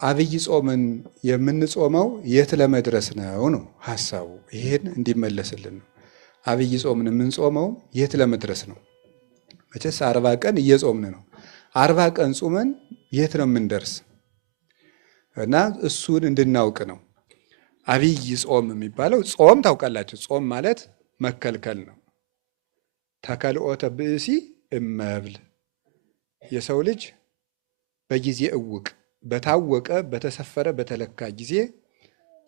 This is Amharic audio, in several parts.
አብይ ጾምን የምንጾመው የት ለመድረስ ነው ሐሳቡ። ይሄን እንዲመለስልን ነው። አብይ ጾምን የምንጾመው የት ለመድረስ ነው? መቼስ 40 ቀን እየጾምን ነው። 40 ቀን ጾመን የት ነው የምንደርስ? እና እሱን እንድናውቅ ነው። አብይ ጾም የሚባለው ጾም ታውቃላችሁ። ጾም ማለት መከልከል ነው። ተከልኦተ ብእሲ እመብል፣ የሰው ልጅ በጊዜ እውቅ በታወቀ በተሰፈረ በተለካ ጊዜ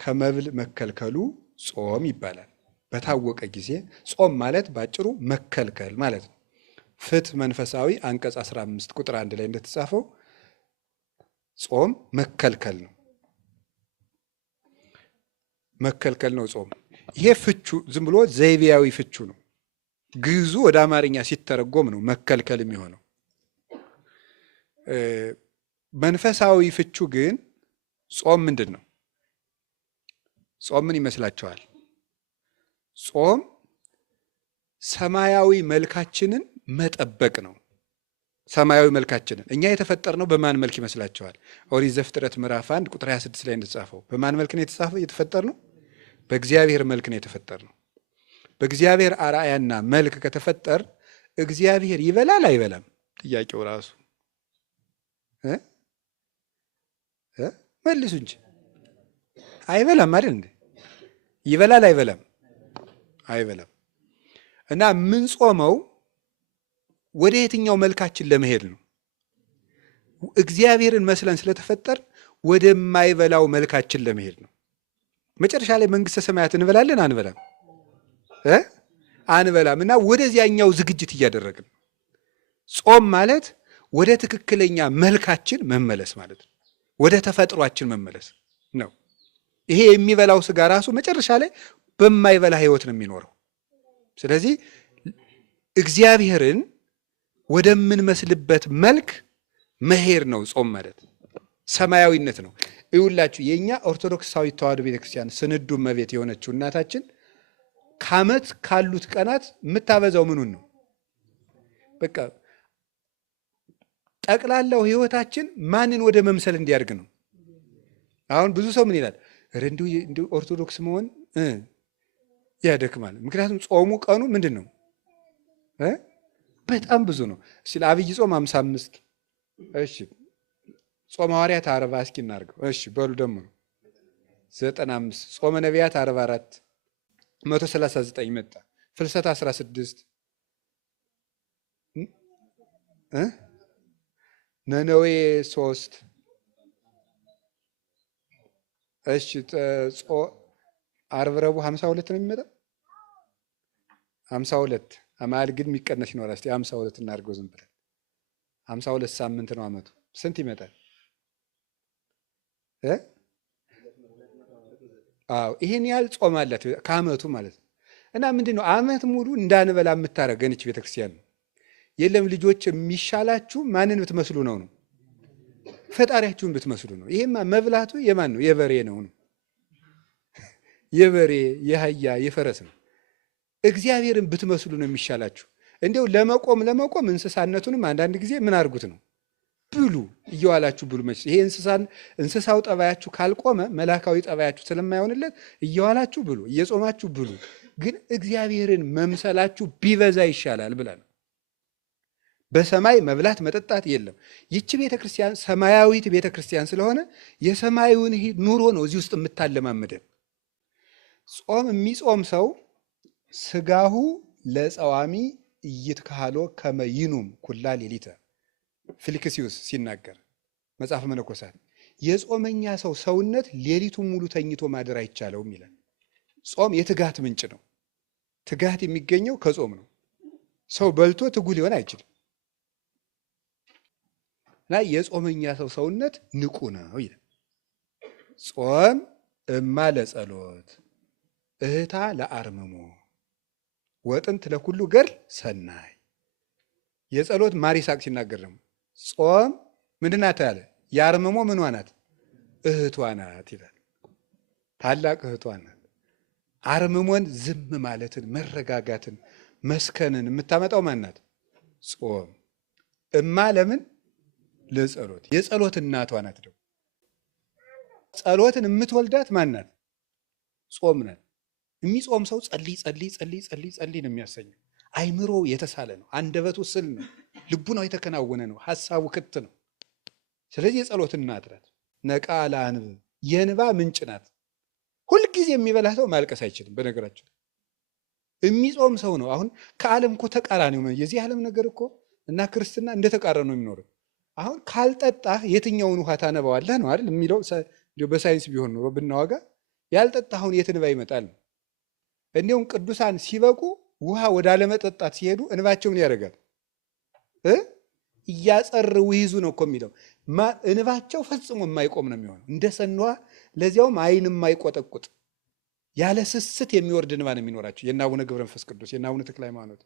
ከመብል መከልከሉ ጾም ይባላል። በታወቀ ጊዜ ጾም ማለት ባጭሩ መከልከል ማለት ነው። ፍትሕ መንፈሳዊ አንቀጽ 15 ቁጥር 1 ላይ እንደተጻፈው ጾም መከልከል ነው። መከልከል ነው ጾም። ይሄ ፍቹ ዝም ብሎ ዘይቤያዊ ፍቹ ነው። ግዕዙ ወደ አማርኛ ሲተረጎም ነው መከልከል የሚሆነው። መንፈሳዊ ፍቹ ግን ጾም ምንድን ነው? ጾም ምን ይመስላችኋል? ጾም ሰማያዊ መልካችንን መጠበቅ ነው። ሰማያዊ መልካችንን እኛ የተፈጠርነው በማን መልክ ይመስላችኋል? ኦሪት ዘፍጥረት ምዕራፍ 1 ቁጥር 26 ላይ እንደተጻፈው በማን መልክ ነው የተፈጠርነው? በእግዚአብሔር መልክ ነው የተፈጠርነው። በእግዚአብሔር አርአያና መልክ ከተፈጠር እግዚአብሔር ይበላል አይበላም? ጥያቄው ራሱ መልሱ እንጂ አይበላም አይደል እንዴ? ይበላል አይበላም? አይበላም። እና ምን ጾመው ወደ የትኛው መልካችን ለመሄድ ነው? እግዚአብሔርን መስለን ስለተፈጠር ወደማይበላው መልካችን ለመሄድ ነው። መጨረሻ ላይ መንግስተ ሰማያት እንበላለን አንበላም? አንበላም። እና ወደዚያኛው ዝግጅት እያደረግን ነው። ጾም ማለት ወደ ትክክለኛ መልካችን መመለስ ማለት ነው። ወደ ተፈጥሯችን መመለስ ነው። ይሄ የሚበላው ስጋ ራሱ መጨረሻ ላይ በማይበላ ህይወት ነው የሚኖረው። ስለዚህ እግዚአብሔርን ወደምንመስልበት መልክ መሄድ ነው ጾም ማለት። ሰማያዊነት ነው። ይውላችሁ የእኛ ኦርቶዶክሳዊ ተዋሕዶ ቤተክርስቲያን ስንዱ እመቤት የሆነችው እናታችን ከዓመት ካሉት ቀናት የምታበዛው ምኑን ነው? በቃ ጠቅላላው ህይወታችን ማንን ወደ መምሰል እንዲያድግ ነው። አሁን ብዙ ሰው ምን ይላል? እንዲሁ ኦርቶዶክስ መሆን ያደክማል። ምክንያቱም ጾሙ ቀኑ ምንድን ነው? በጣም ብዙ ነው። እስኪ ለአብይ ጾም 55፣ እሺ ጾመ ሐዋርያት 40 እስኪ እናድርገው። እሺ በሉ ደግሞ 95፣ ጾመ ነቢያት 44፣ 139 መጣ። ፍልሰት 16፣ ነነዌ 3፣ እሺ ዓርብ ረቡዕ 52 ነው የሚመጣ 52 አማል ግን የሚቀነስ ይኖራል። እስቲ 52 እናድርገው ዝም ብለን 52 ሳምንት ነው አመቱ። ስንት ይመጣል? አዎ ይሄን ያህል ጾም አላት ከአመቱ ማለት ነው። እና ምንድን ነው አመት ሙሉ እንዳንበላ የምታረገን እች ቤተክርስቲያን ነው። የለም ልጆች የሚሻላችሁ ማንን ብትመስሉ ነው? ፈጣሪያችሁን ብትመስሉ ነው። ይሄማ መብላቱ የማን ነው? የበሬ ነው። የበሬ የአህያ የፈረስ ነው። እግዚአብሔርን ብትመስሉ ነው የሚሻላችሁ። እንዲያው ለመቆም እንስሳነቱንም አንዳንድ ጊዜ ምን አድርጉት ነው ብሉ፣ እየዋላችሁ ብሉ። መች ይሄ እንስሳው ጠባያችሁ ካልቆመ መላካዊ ጠባያችሁ ስለማይሆንለት እየዋላችሁ ብሉ፣ እየጾማችሁ ብሉ። ግን እግዚአብሔርን መምሰላችሁ ቢበዛ ይሻላል ብላ ነው። በሰማይ መብላት መጠጣት የለም። ይቺ ቤተክርስቲያን ሰማያዊት ቤተክርስቲያን ስለሆነ የሰማዩን ኑሮ ነው እዚህ ውስጥ የምታለማመደን። ጾም የሚጾም ሰው ስጋሁ ለጸዋሚ ኢይትከሃሎ ከመ ይኑም ኩላ ሌሊተ ፊልክስዩስ ሲናገር መጽሐፈ መነኮሳት የጾመኛ ሰው ሰውነት ሌሊቱን ሙሉ ተኝቶ ማደር አይቻለውም ይላል። ጾም የትጋት ምንጭ ነው። ትጋት የሚገኘው ከጾም ነው። ሰው በልቶ ትጉ ሊሆን አይችልም። እና የጾመኛ ሰው ሰውነት ንቁ ነው ይላል። ጾም እማ ለጸሎት እህታ ለአርምሞ ወጥንት ለኩሉ ገድል ሰናይ። የጸሎት ማር ይስሐቅ ሲናገር ደግሞ ጾም ምንድን ናት ያለ? የአርምሞ ምኗ ናት? እህቷ ናት ይላል። ታላቅ እህቷ ናት። አርምሞን ዝም ማለትን፣ መረጋጋትን፣ መስከንን የምታመጣው ማናት? ጾም። እማ ለምን? ለጸሎት። የጸሎት እናቷ ናት። ደግሞ ጸሎትን የምትወልዳት ማናት? ጾም ናት። የሚጾም ሰው ጸልይ ጸልይ ጸልይ ጸልይ ጸልይ ነው የሚያሰኘው። አይምሮ የተሳለ ነው፣ አንደበቱ ስል ነው፣ ልቡናው የተከናወነ ነው፣ ሐሳቡ ክት ነው። ስለዚህ የጸሎት እናት ናት። ነቃ ለአንብ የእንባ ምንጭ ናት። ሁልጊዜ የሚበላ ሰው ማልቀስ አይችልም። በነገራችን የሚጾም ሰው ነው። አሁን ከዓለም እኮ ተቃራኒ ነው። የዚህ ዓለም ነገር እኮ እና ክርስትና እንደተቃረኑ ነው የሚኖረው። አሁን ካልጠጣህ የትኛውን ውሃ ታነባዋለህ ነው አይደል የሚለው። በሳይንስ ቢሆን ኖሮ ብናዋጋ ያልጠጣኸውን የት እንባ ይመጣል ነው። እንዲሁም ቅዱሳን ሲበቁ ውሃ ወደ አለመጠጣት ሲሄዱ እንባቸው ምን ያደርጋል? እያጸርው ይይዙ ነው እኮ የሚለው። እንባቸው ፈጽሞ የማይቆም ነው የሚሆነው፣ እንደ ሰኗ፣ ለዚያውም አይን የማይቆጠቁጥ ያለ ስስት የሚወርድ እንባ ነው የሚኖራቸው። የእነ አቡነ ገብረ መንፈስ ቅዱስ፣ የእነ አቡነ ተክለ ሃይማኖት፣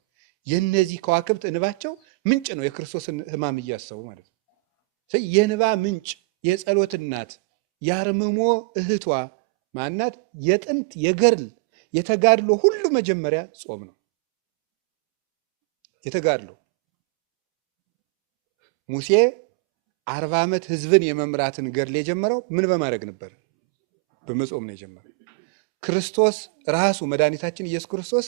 የእነዚህ ከዋክብት እንባቸው ምንጭ ነው፣ የክርስቶስን ሕማም እያሰቡ ማለት ነው። የእንባ ምንጭ፣ የጸሎት እናት፣ የአርምሞ እህቷ ማናት? የጥንት የገድል የተጋድሎ ሁሉ መጀመሪያ ጾም ነው። የተጋድሎ ሙሴ 40 ዓመት ህዝብን የመምራትን ገድል የጀመረው ምን በማድረግ ነበር? በመጾም ነው የጀመረው። ክርስቶስ ራሱ መድኃኒታችን ኢየሱስ ክርስቶስ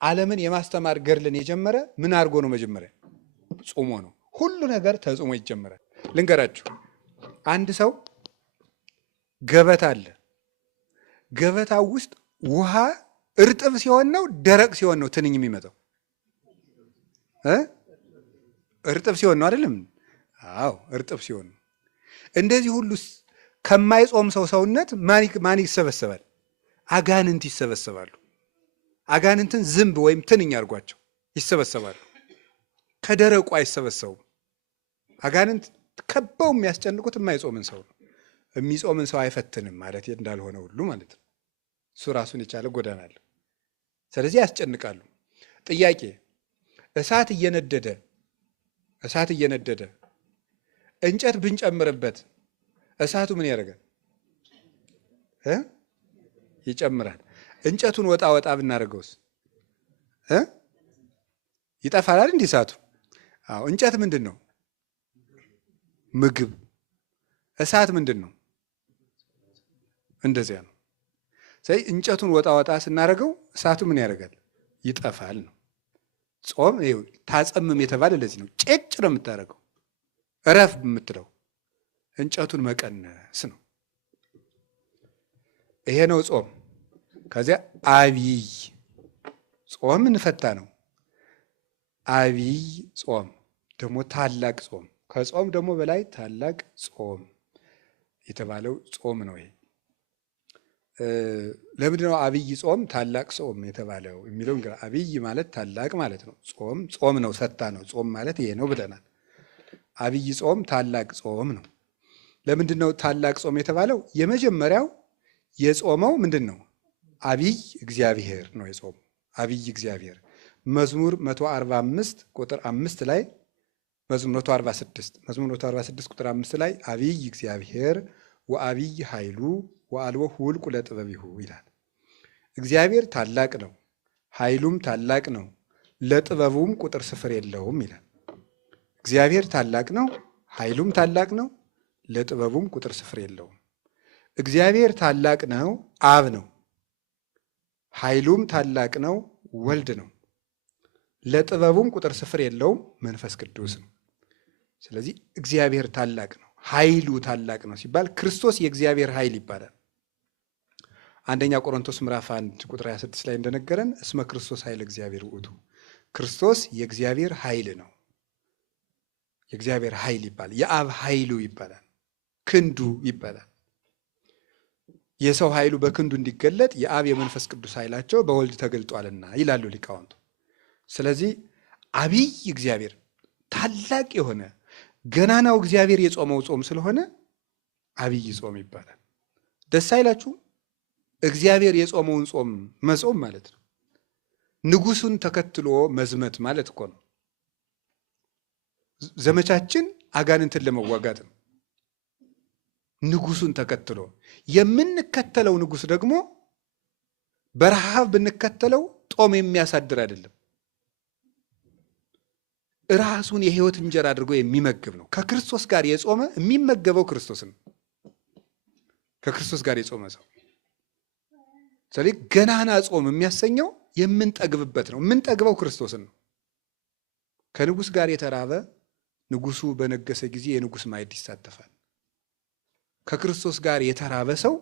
ዓለምን የማስተማር ገድልን የጀመረ ምን አድርጎ ነው? መጀመሪያ ጾሞ ነው። ሁሉ ነገር ተጾሞ ይጀመራል። ልንገራችሁ፣ አንድ ሰው ገበታ አለ። ገበታው ውስጥ ውሃ እርጥብ ሲሆን ነው ደረቅ ሲሆን ነው ትንኝ የሚመጣው? እርጥብ ሲሆን ነው አይደለም? አዎ እርጥብ ሲሆን ነው። እንደዚህ ሁሉ ከማይጾም ሰው ሰውነት ማን ይሰበሰባል? አጋንንት ይሰበሰባሉ። አጋንንትን ዝንብ ወይም ትንኝ አድርጓቸው ይሰበሰባሉ። ከደረቁ አይሰበሰቡም። አጋንንት ከበው የሚያስጨንቁት የማይጾምን ሰው ነው። የሚጾምን ሰው አይፈትንም ማለት እንዳልሆነ ሁሉ ማለት ነው። እሱ ራሱን የቻለ ጎዳና አለ። ስለዚህ ያስጨንቃሉ። ጥያቄ፣ እሳት እየነደደ እንጨት ብንጨምርበት እሳቱ ምን ያደርጋል? ይጨምራል። እንጨቱን ወጣ ወጣ ብናደርገውስ ይጠፋል አይደል? እንዲህ እሳቱ። አዎ፣ እንጨት ምንድን ነው? ምግብ። እሳት ምንድን ነው? እንደዚያ ነው። ስለዚህ እንጨቱን ወጣ ወጣ ስናደርገው እሳቱ ምን ያደርጋል? ይጠፋል ነው። ጾም ታጸምም የተባለ ለዚህ ነው። ጭጭ ነው የምታደርገው፣ እረፍ የምትለው እንጨቱን መቀነስ ነው። ይሄ ነው ጾም። ከዚያ አብይ ጾም እንፈታ ነው። አብይ ጾም ደግሞ ታላቅ ጾም፣ ከጾም ደግሞ በላይ ታላቅ ጾም የተባለው ጾም ነው። ይሄ ለምንድን ነው አብይ ጾም ታላቅ ጾም የተባለው የሚለው? እንግዲህ አብይ ማለት ታላቅ ማለት ነው። ጾም ነው፣ ፈታ ነው። ጾም ማለት ይሄ ነው ብለናል። አብይ ጾም ታላቅ ጾም ነው። ለምንድን ነው ታላቅ ጾም የተባለው? የመጀመሪያው የጾመው ምንድን ነው? አብይ እግዚአብሔር ነው የጾመው። አብይ እግዚአብሔር መዝሙር 145 ቁጥር 5 ላይ መዝሙር 146 ቁጥር 5 ላይ አብይ እግዚአብሔር ወአብይ ኃይሉ ወአልቦ ሁልቁ ለጥበቢሁ ይላል። እግዚአብሔር ታላቅ ነው፣ ኃይሉም ታላቅ ነው፣ ለጥበቡም ቁጥር ስፍር የለውም ይላል። እግዚአብሔር ታላቅ ነው፣ ኃይሉም ታላቅ ነው፣ ለጥበቡም ቁጥር ስፍር የለውም። እግዚአብሔር ታላቅ ነው፣ አብ ነው። ኃይሉም ታላቅ ነው፣ ወልድ ነው። ለጥበቡም ቁጥር ስፍር የለውም፣ መንፈስ ቅዱስ ነው። ስለዚህ እግዚአብሔር ታላቅ ነው፣ ኃይሉ ታላቅ ነው ሲባል ክርስቶስ የእግዚአብሔር ኃይል ይባላል። አንደኛ ቆሮንቶስ ምዕራፍ 1 ቁጥር 26 ላይ እንደነገረን እስመ ክርስቶስ ኃይል እግዚአብሔር ውእቱ፣ ክርስቶስ የእግዚአብሔር ኃይል ነው። የእግዚአብሔር ኃይል ይባላል። የአብ ኃይሉ ይባላል፣ ክንዱ ይባላል። የሰው ኃይሉ በክንዱ እንዲገለጥ የአብ የመንፈስ ቅዱስ ኃይላቸው በወልድ ተገልጧልና ይላሉ ሊቃውንቱ። ስለዚህ አብይ እግዚአብሔር ታላቅ የሆነ ገናናው እግዚአብሔር የጾመው ጾም ስለሆነ አብይ ጾም ይባላል። ደስ አይላችሁ? እግዚአብሔር የጾመውን ጾም መጾም ማለት ነው። ንጉሱን ተከትሎ መዝመት ማለት እኮ ነው። ዘመቻችን አጋንንትን ለመዋጋት ነው። ንጉሱን ተከትሎ የምንከተለው ንጉስ ደግሞ በረሃብ ብንከተለው ጦም የሚያሳድር አይደለም። ራሱን የህይወት እንጀራ አድርጎ የሚመግብ ነው። ከክርስቶስ ጋር የጾመ የሚመገበው ክርስቶስ ነው። ከክርስቶስ ጋር የጾመ ሰው። ስለዚህ ገናና ጾም የሚያሰኘው የምንጠግብበት ነው። የምንጠግበው ክርስቶስን ነው። ከንጉሥ ጋር የተራበ ንጉሱ በነገሰ ጊዜ የንጉሥ ማዕድ ይሳተፋል። ከክርስቶስ ጋር የተራበ ሰው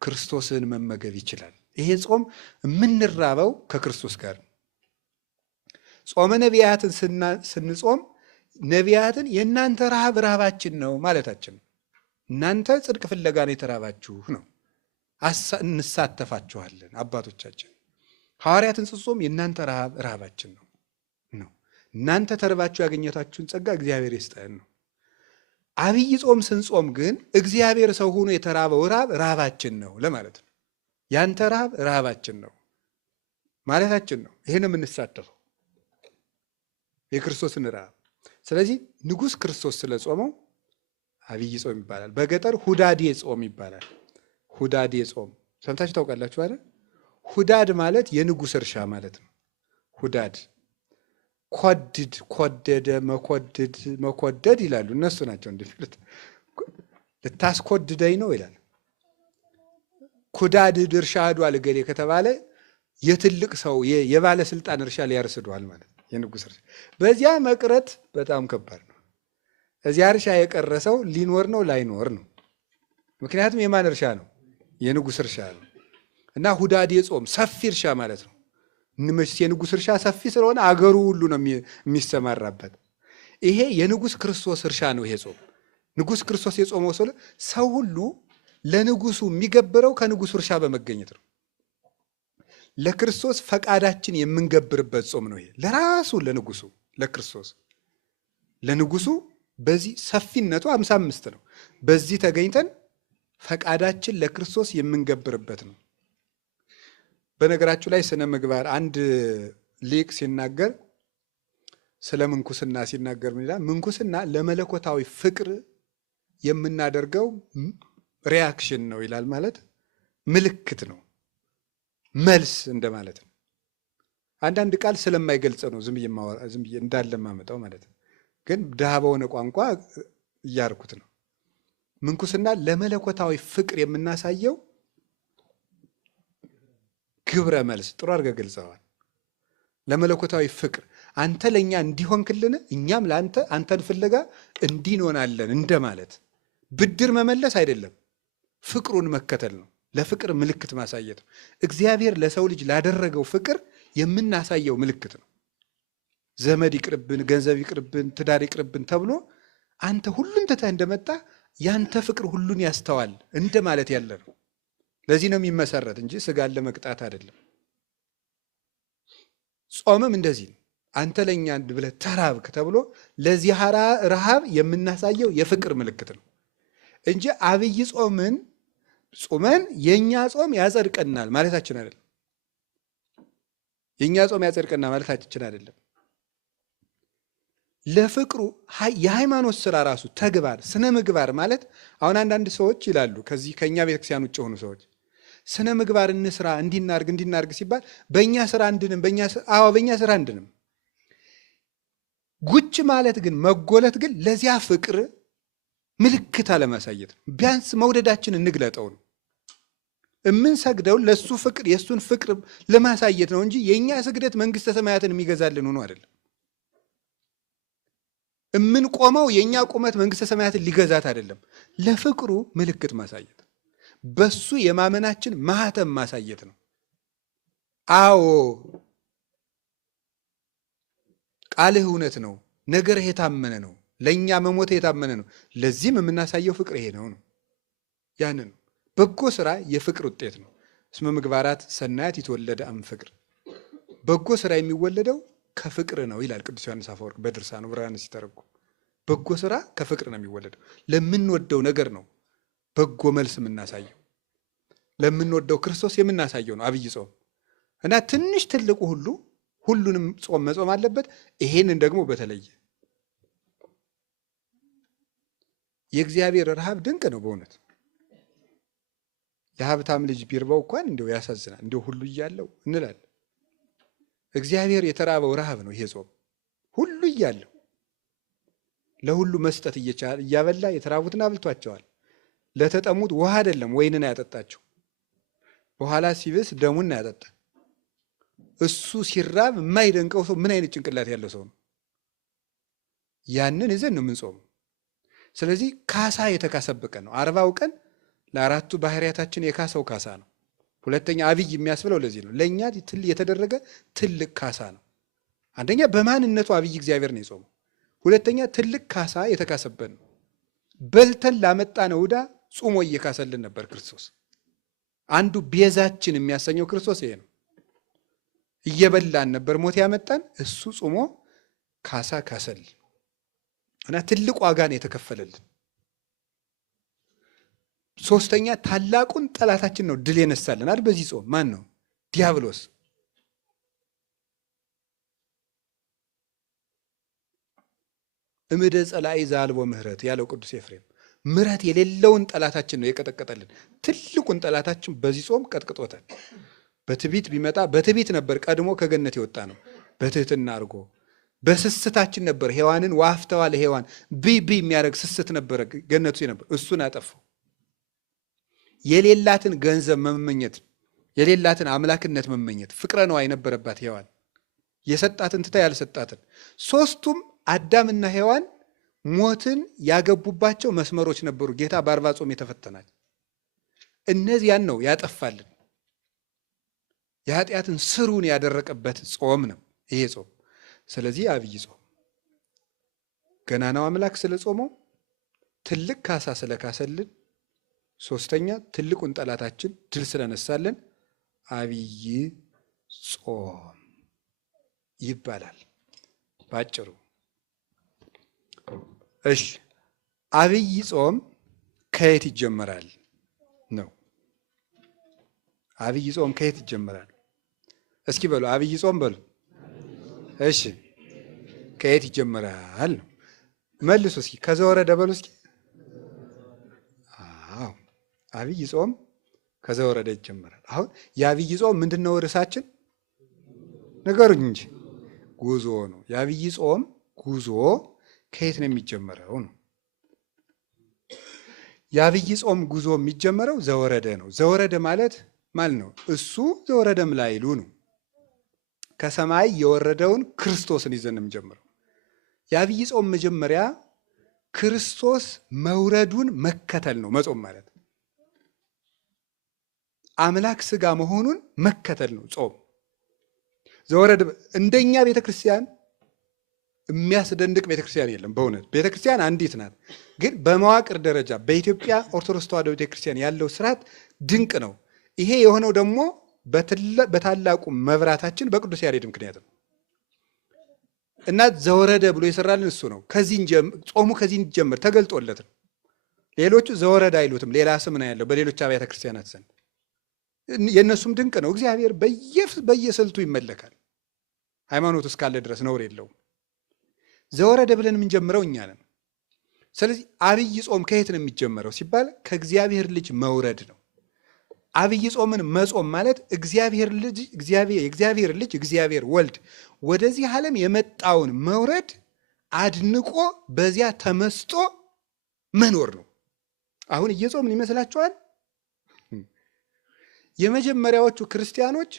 ክርስቶስን መመገብ ይችላል። ይሄ ጾም የምንራበው ከክርስቶስ ጋር ነው። ጾመ ነቢያትን ስንጾም ነቢያትን የእናንተ ረሃብ ረሃባችን ነው ማለታችን ነው። እናንተ ጽድቅ ፍለጋ ነው የተራባችሁ ነው። እንሳተፋችኋለን አባቶቻችን። ሐዋርያትን ስንጾም የእናንተ ረሃብ ረሃባችን ነው። እናንተ ተርባችሁ ያገኘታችሁን ጸጋ እግዚአብሔር ይስጠን ነው። አብይ ጾም ስንጾም ግን እግዚአብሔር ሰው ሆኖ የተራበው ረሃብ ረሃባችን ነው ለማለት ነው። ያንተ ረሃብ ረሃባችን ነው ማለታችን ነው። ይሄን የምንሳተፈው የክርስቶስን ረሃብ። ስለዚህ ንጉሥ ክርስቶስ ስለ ጾመው አብይ ጾም ይባላል። በገጠር ሁዳዴ ጾም ይባላል። ሁዳዴ ጾም ሰምታችሁ ታውቃላችሁ አይደል? ሁዳድ ማለት የንጉሥ እርሻ ማለት ነው። ሁዳድ ኮድድ፣ ኮደደ፣ መኮደድ ይላሉ እነሱ ናቸው እንደሚሉት። ልታስኮድደኝ ነው ይላል። ኩዳድ እርሻ ሄዷል እገሌ ከተባለ የትልቅ ሰው የባለስልጣን እርሻ ሊያርስዷል ማለት ነው። የንጉሥ እርሻ በዚያ መቅረት በጣም ከባድ ነው። እዚያ እርሻ የቀረ ሰው ሊኖር ነው ላይኖር ነው። ምክንያቱም የማን እርሻ ነው? የንጉሥ እርሻ ነው። እና ሁዳዴ ጾም ሰፊ እርሻ ማለት ነው። የንጉሥ እርሻ ሰፊ ስለሆነ አገሩ ሁሉ ነው የሚሰማራበት። ይሄ የንጉሥ ክርስቶስ እርሻ ነው። ይሄ ጾም ንጉሥ ክርስቶስ የጾመው ሰው ሁሉ ለንጉሱ የሚገብረው ከንጉሱ እርሻ በመገኘት ነው። ለክርስቶስ ፈቃዳችን የምንገብርበት ጾም ነው። ይሄ ለራሱ ለንጉሱ ለክርስቶስ ለንጉሱ በዚህ ሰፊነቱ 55 ነው። በዚህ ተገኝተን ፈቃዳችን ለክርስቶስ የምንገብርበት ነው። በነገራችሁ ላይ ስነ ምግባር አንድ ሊቅ ሲናገር ስለ ምንኩስና ሲናገር ምን ይላል? ምንኩስና ለመለኮታዊ ፍቅር የምናደርገው ሪያክሽን ነው ይላል። ማለት ምልክት ነው፣ መልስ እንደማለት ነው። አንዳንድ ቃል ስለማይገልጽ ነው ዝም ብዬ እንዳለማመጣው ማለት ነው። ግን ድሃ በሆነ ቋንቋ እያርኩት ነው። ምንኩስና ለመለኮታዊ ፍቅር የምናሳየው ግብረ መልስ። ጥሩ አድርገህ ገልጸዋል። ለመለኮታዊ ፍቅር አንተ ለእኛ እንዲሆንክልን እኛም ለአንተ አንተን ፍለጋ እንዲንሆናለን እንደማለት። ብድር መመለስ አይደለም፣ ፍቅሩን መከተል ነው። ለፍቅር ምልክት ማሳየት ነው። እግዚአብሔር ለሰው ልጅ ላደረገው ፍቅር የምናሳየው ምልክት ነው። ዘመድ ይቅርብን፣ ገንዘብ ይቅርብን፣ ትዳር ይቅርብን ተብሎ አንተ ሁሉን ትተህ እንደመጣ ያንተ ፍቅር ሁሉን ያስተዋል እንደማለት ያለ ነው። ለዚህ ነው የሚመሰረት እንጂ ስጋን ለመቅጣት አይደለም። ጾምም እንደዚህ ነው። አንተ ለእኛ ብለህ ተራብክ ተብሎ ለዚህ ረሃብ የምናሳየው የፍቅር ምልክት ነው እንጂ አብይ ጾመን የእኛ ጾም ያጸድቀናል ማለታችን አይደለም። የእኛ ጾም ያጸድቀናል ማለታችን አይደለም። ለፍቅሩ የሃይማኖት ስራ ራሱ ተግባር፣ ስነ ምግባር ማለት አሁን አንዳንድ ሰዎች ይላሉ ከዚህ ከእኛ ቤተክርስቲያን ውጭ የሆኑ ሰዎች ስነ ምግባር እንስራ እንዲናርግ ሲባል በእኛ ስራ እንድንም በእኛ ስራ እንድንም ጉጭ ማለት ግን መጎለት ግን ለዚያ ፍቅር ምልክት አለማሳየት ነው። ቢያንስ መውደዳችን እንግለጠው ነው። የምንሰግደው ለሱ ፍቅር የሱን ፍቅር ለማሳየት ነው እንጂ የእኛ ስግደት መንግስተ ሰማያትን የሚገዛልን ሆኖ አይደለም። የምንቆመው የእኛ ቁመት መንግስተ ሰማያትን ሊገዛት አይደለም። ለፍቅሩ ምልክት ማሳየት፣ በሱ የማመናችን ማህተም ማሳየት ነው። አዎ ቃልህ እውነት ነው፣ ነገርህ የታመነ ነው፣ ለእኛ መሞት የታመነ ነው። ለዚህም የምናሳየው ፍቅር ይሄ ነው። ያንን በጎ ስራ የፍቅር ውጤት ነው። እስመ ምግባራት ሰናያት ይትወለደ እምፍቅር፣ በጎ ስራ የሚወለደው ከፍቅር ነው ይላል ቅዱስ ዮሐንስ አፈወርቅ በድርሳኑ ብርሃነ ሲተረጉም። በጎ ስራ ከፍቅር ነው የሚወለደው። ለምንወደው ነገር ነው በጎ መልስ የምናሳየው። ለምንወደው ክርስቶስ የምናሳየው ነው አብይ ጾም እና ትንሽ ትልቁ ሁሉንም ጾም መጾም አለበት። ይሄንን ደግሞ በተለየ የእግዚአብሔር ረሃብ ድንቅ ነው በእውነት። የሀብታም ልጅ ቢርባው እንኳን እንዲያው ያሳዝናል። እንዲያው ሁሉ እያለው እንላለን። እግዚአብሔር የተራበው ረሃብ ነው ይሄ ጾም። ሁሉ እያለው ለሁሉ መስጠት እያበላ የተራቡትን አብልቷቸዋል። ለተጠሙት ውሃ አይደለም ወይንን ያጠጣቸው፣ በኋላ ሲብስ ደሙን ያጠጣ። እሱ ሲራብ የማይደንቀው ሰው ምን አይነት ጭንቅላት ያለው ሰው ነው? ያንን ይዘን ነው የምንጾመው። ስለዚህ ካሳ የተካሰበት ቀን ነው። 40 ቀን ለአራቱ ባህሪያታችን የካሰው ካሳ ነው። ሁለተኛ አብይ የሚያስብለው ለዚህ ነው። ለእኛ የተደረገ ትልቅ ካሳ ነው። አንደኛ በማንነቱ አብይ እግዚአብሔር ነው የጾመው። ሁለተኛ ትልቅ ካሳ የተካሰበት ነው። በልተን ላመጣነው ዕዳ ጾሞ እየካሰልን ነበር ክርስቶስ። አንዱ ቤዛችን የሚያሰኘው ክርስቶስ ይሄ ነው። እየበላን ነበር ሞት ያመጣን፣ እሱ ጾሞ ካሳ ካሰልን እና ትልቅ ዋጋ ነው የተከፈለልን። ሶስተኛ ታላቁን ጠላታችን ነው ድል የነሳልን አይደል? በዚህ ጾም ማን ነው? ዲያብሎስ። እምደ ጸላኢ ዘአልቦ ምህረት ያለው ቅዱስ ኤፍሬም ምህረት የሌለውን ጠላታችን ነው የቀጠቀጠልን። ትልቁን ጠላታችን በዚህ ጾም ቀጥቅጦታል። በትዕቢት ቢመጣ በትዕቢት ነበር ቀድሞ ከገነት የወጣ ነው። በትህትና አድርጎ በስስታችን ነበር ሔዋንን ዋፍተዋ ለሔዋን ቢ የሚያደርግ ስስት ነበረ ገነቱ ነበር። እሱን አጠፋው። የሌላትን ገንዘብ መመኘት፣ የሌላትን አምላክነት መመኘት፣ ፍቅረ ነዋይ ነበረባት ሔዋን። የሰጣትን ትታ ያልሰጣትን። ሶስቱም አዳምና ሔዋን ሞትን ያገቡባቸው መስመሮች ነበሩ። ጌታ በ40 ጾም የተፈተናል። እነዚያን ነው ያጠፋልን። የኃጢአትን ስሩን ያደረቀበት ጾም ነው ይሄ ጾም። ስለዚህ አብይ ጾም ገናናው አምላክ ስለ ጾመው፣ ትልቅ ካሳ ስለካሰልን፣ ሶስተኛ ትልቁን ጠላታችን ድል ስለነሳልን አብይ ጾም ይባላል ባጭሩ። እሺ አብይ ጾም ከየት ይጀመራል ነው? አብይ ጾም ከየት ይጀመራል? እስኪ በሉ አብይ ጾም በሉ። እሺ ከየት ይጀመራል ነው? መልሱ እስኪ ከዘወረደ በሉ እስኪ። አዎ አብይ ጾም ከዘወረደ ይጀመራል። አሁን የአብይ ጾም ምንድነው ርዕሳችን? ንገሩኝ እንጂ። ጉዞ ነው። የአብይ ጾም ጉዞ ከየት ነው የሚጀመረው ነው? የአብይ ጾም ጉዞ የሚጀመረው ዘወረደ ነው። ዘወረደ ማለት ነው እሱ ዘወረደም ላይሉ ነው። ከሰማይ የወረደውን ክርስቶስን ይዘን የምንጀምረው። የአብይ ጾም መጀመሪያ ክርስቶስ መውረዱን መከተል ነው። መጾም ማለት አምላክ ስጋ መሆኑን መከተል ነው ጾም። ዘወረደ እንደኛ ቤተክርስቲያን የሚያስደንቅ ቤተክርስቲያን የለም። በእውነት ቤተክርስቲያን አንዲት ናት። ግን በመዋቅር ደረጃ በኢትዮጵያ ኦርቶዶክስ ተዋሕዶ ቤተክርስቲያን ያለው ስርዓት ድንቅ ነው። ይሄ የሆነው ደግሞ በታላቁ መብራታችን በቅዱስ ያሬድ ምክንያት ነው እና ዘወረደ ብሎ የሰራልን እሱ ነው። ጾሙ ከዚህ እንጀምር ተገልጦለት ነው። ሌሎቹ ዘወረደ አይሉትም፣ ሌላ ስም ነው ያለው በሌሎች አብያተ ክርስቲያናት ዘንድ። የእነሱም ድንቅ ነው። እግዚአብሔር በየስልቱ ይመለካል። ሃይማኖቱ እስካለ ድረስ ነውር የለውም። ዘወረደ ብለን የምንጀምረው እኛ ነን። ስለዚህ አብይ ጾም ከየት ነው የሚጀመረው ሲባል ከእግዚአብሔር ልጅ መውረድ ነው። አብይ ጾምን መጾም ማለት የእግዚአብሔር ልጅ እግዚአብሔር ወልድ ወደዚህ ዓለም የመጣውን መውረድ አድንቆ በዚያ ተመስጦ መኖር ነው። አሁን እየጾምን ይመስላችኋል? የመጀመሪያዎቹ ክርስቲያኖች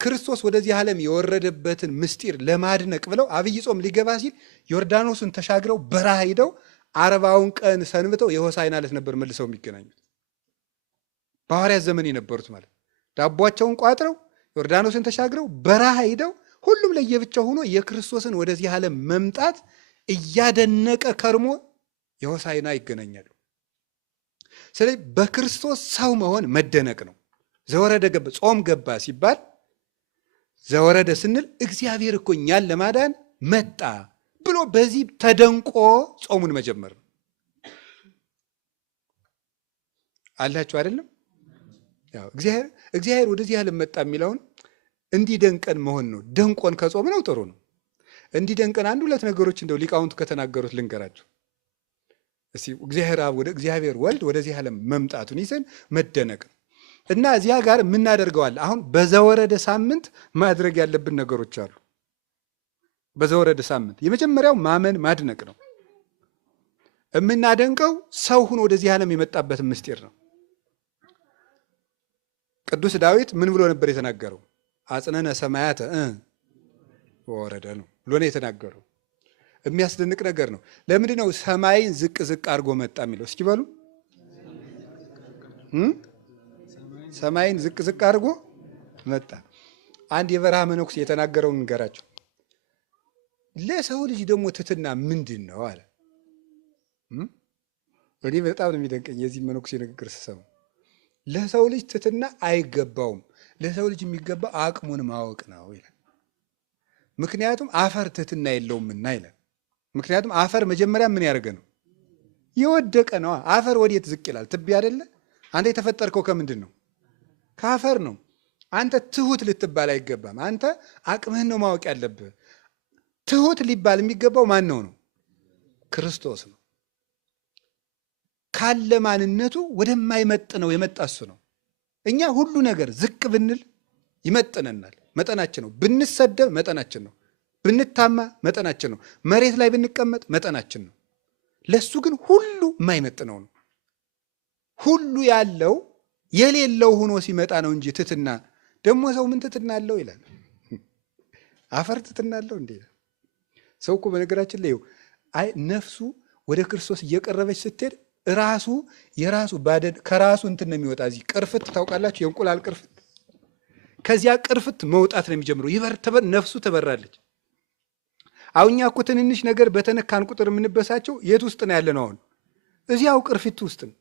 ክርስቶስ ወደዚህ ዓለም የወረደበትን ምስጢር ለማድነቅ ብለው አብይ ጾም ሊገባ ሲል ዮርዳኖስን ተሻግረው በረሃ ሄደው 40ውን ቀን ሰንብተው የሆሳዕና ዕለት ነበር መልሰው የሚገናኙት። በሐዋርያት ዘመን የነበሩት ማለት ዳቧቸውን ቋጥረው ዮርዳኖስን ተሻግረው በረሃ ሄደው ሁሉም ለየብቻው ሆኖ የክርስቶስን ወደዚህ ዓለም መምጣት እያደነቀ ከርሞ የሆሳዕና ይገናኛሉ። ስለዚህ በክርስቶስ ሰው መሆን መደነቅ ነው። ዘወረደ ገባ ጾም ገባ ሲባል ዘወረደ ስንል እግዚአብሔር እኮ እኛን ለማዳን መጣ ብሎ በዚህ ተደንቆ ጾሙን መጀመር ነው። አላችሁ አይደለም? ያው እግዚአብሔር ወደዚህ ዓለም መጣ የሚለውን እንዲደንቀን መሆን ነው። ደንቆን ከጾም ነው ጥሩ ነው። እንዲደንቀን አንድ ሁለት ነገሮች እንደው ሊቃውንቱ ከተናገሩት ልንገራችሁ። እስቲ እግዚአብሔር ወልድ ወደዚህ ዓለም መምጣቱን ይዘን መደነቅ ነው እና እዚያ ጋር የምናደርገዋል። አሁን በዘወረደ ሳምንት ማድረግ ያለብን ነገሮች አሉ። በዘወረደ ሳምንት የመጀመሪያው ማመን ማድነቅ ነው። የምናደንቀው ሰው ሆኖ ወደዚህ ዓለም የመጣበትን ምስጢር ነው። ቅዱስ ዳዊት ምን ብሎ ነበር የተናገረው? አጽነነ ሰማያተ ወረደ ነው ብሎ ነው የተናገረው። የሚያስደንቅ ነገር ነው። ለምንድን ነው ሰማይን ዝቅ ዝቅ አድርጎ መጣ የሚለው? እስኪ በሉ። ሰማይን ዝቅ ዝቅ አድርጎ መጣ። አንድ የበረሃ መነኩሴ የተናገረውን ንገራቸው። ለሰው ልጅ ደግሞ ትሕትና ምንድን ነው አለ። እኔ በጣም ነው የሚደንቀኝ የዚህ መነኩሴ ንግግር ስሰሙ። ለሰው ልጅ ትሕትና አይገባውም፣ ለሰው ልጅ የሚገባው አቅሙን ማወቅ ነው ይላል። ምክንያቱም አፈር ትሕትና የለውምና ይላል። ምክንያቱም አፈር መጀመሪያ ምን ያደርገ ነው? የወደቀ ነው። አፈር ወዴት ዝቅ ይላል? ትቢያ አይደለ? አንተ የተፈጠርከው ከምንድን ነው? ከአፈር ነው። አንተ ትሁት ልትባል አይገባም። አንተ አቅምህን ነው ማወቅ ያለብህ። ትሁት ሊባል የሚገባው ማን ነው? ክርስቶስ ነው። ካለ ማንነቱ ወደማይመጥነው የመጣ እሱ ነው። እኛ ሁሉ ነገር ዝቅ ብንል ይመጥነናል፣ መጠናችን ነው። ብንሰደብ መጠናችን ነው። ብንታማ መጠናችን ነው። መሬት ላይ ብንቀመጥ መጠናችን ነው። ለሱ ግን ሁሉ የማይመጥነው ነው። ሁሉ ያለው የሌለው ሆኖ ሲመጣ ነው እንጂ ትሕትና ደግሞ ሰው ምን ትሕትና አለው ይላል። አፈር ትሕትና አለው እንዴ? ሰው እኮ በነገራችን ላይ አይ ነፍሱ ወደ ክርስቶስ እየቀረበች ስትሄድ ራሱ የራሱ ባደድ ከራሱ እንትን ነው የሚወጣ። እዚህ ቅርፍት ታውቃላችሁ? የእንቁላል ቅርፍት። ከዚያ ቅርፍት መውጣት ነው የሚጀምረው። ነፍሱ ትበራለች። አሁኛ እኮ ትንንሽ ነገር በተነካን ቁጥር የምንበሳቸው የት ውስጥ ነው ያለ ነው? አሁን እዚያው ቅርፊት ውስጥ ነው።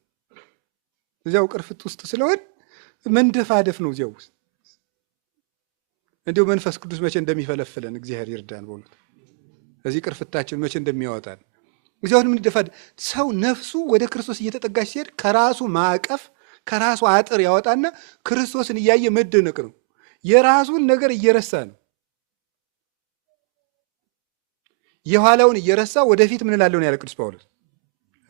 እዚያው ቅርፊት ውስጥ ስለሆን መንደፋደፍ ነው እዚያው ውስጥ። እንዲሁ መንፈስ ቅዱስ መቼ እንደሚፈለፍለን እግዚአብሔር ይርዳን። በእውነት እዚህ ቅርፍታችን መቼ እንደሚያወጣን እግዚአብሔር ምን ደፋድ። ሰው ነፍሱ ወደ ክርስቶስ እየተጠጋች ሲሄድ ከራሱ ማዕቀፍ ከራሱ አጥር ያወጣና ክርስቶስን እያየ መደነቅ ነው። የራሱን ነገር እየረሳ ነው። የኋላውን እየረሳ ወደፊት ምን እላለሁ ነው ያለ ቅዱስ ጳውሎስ።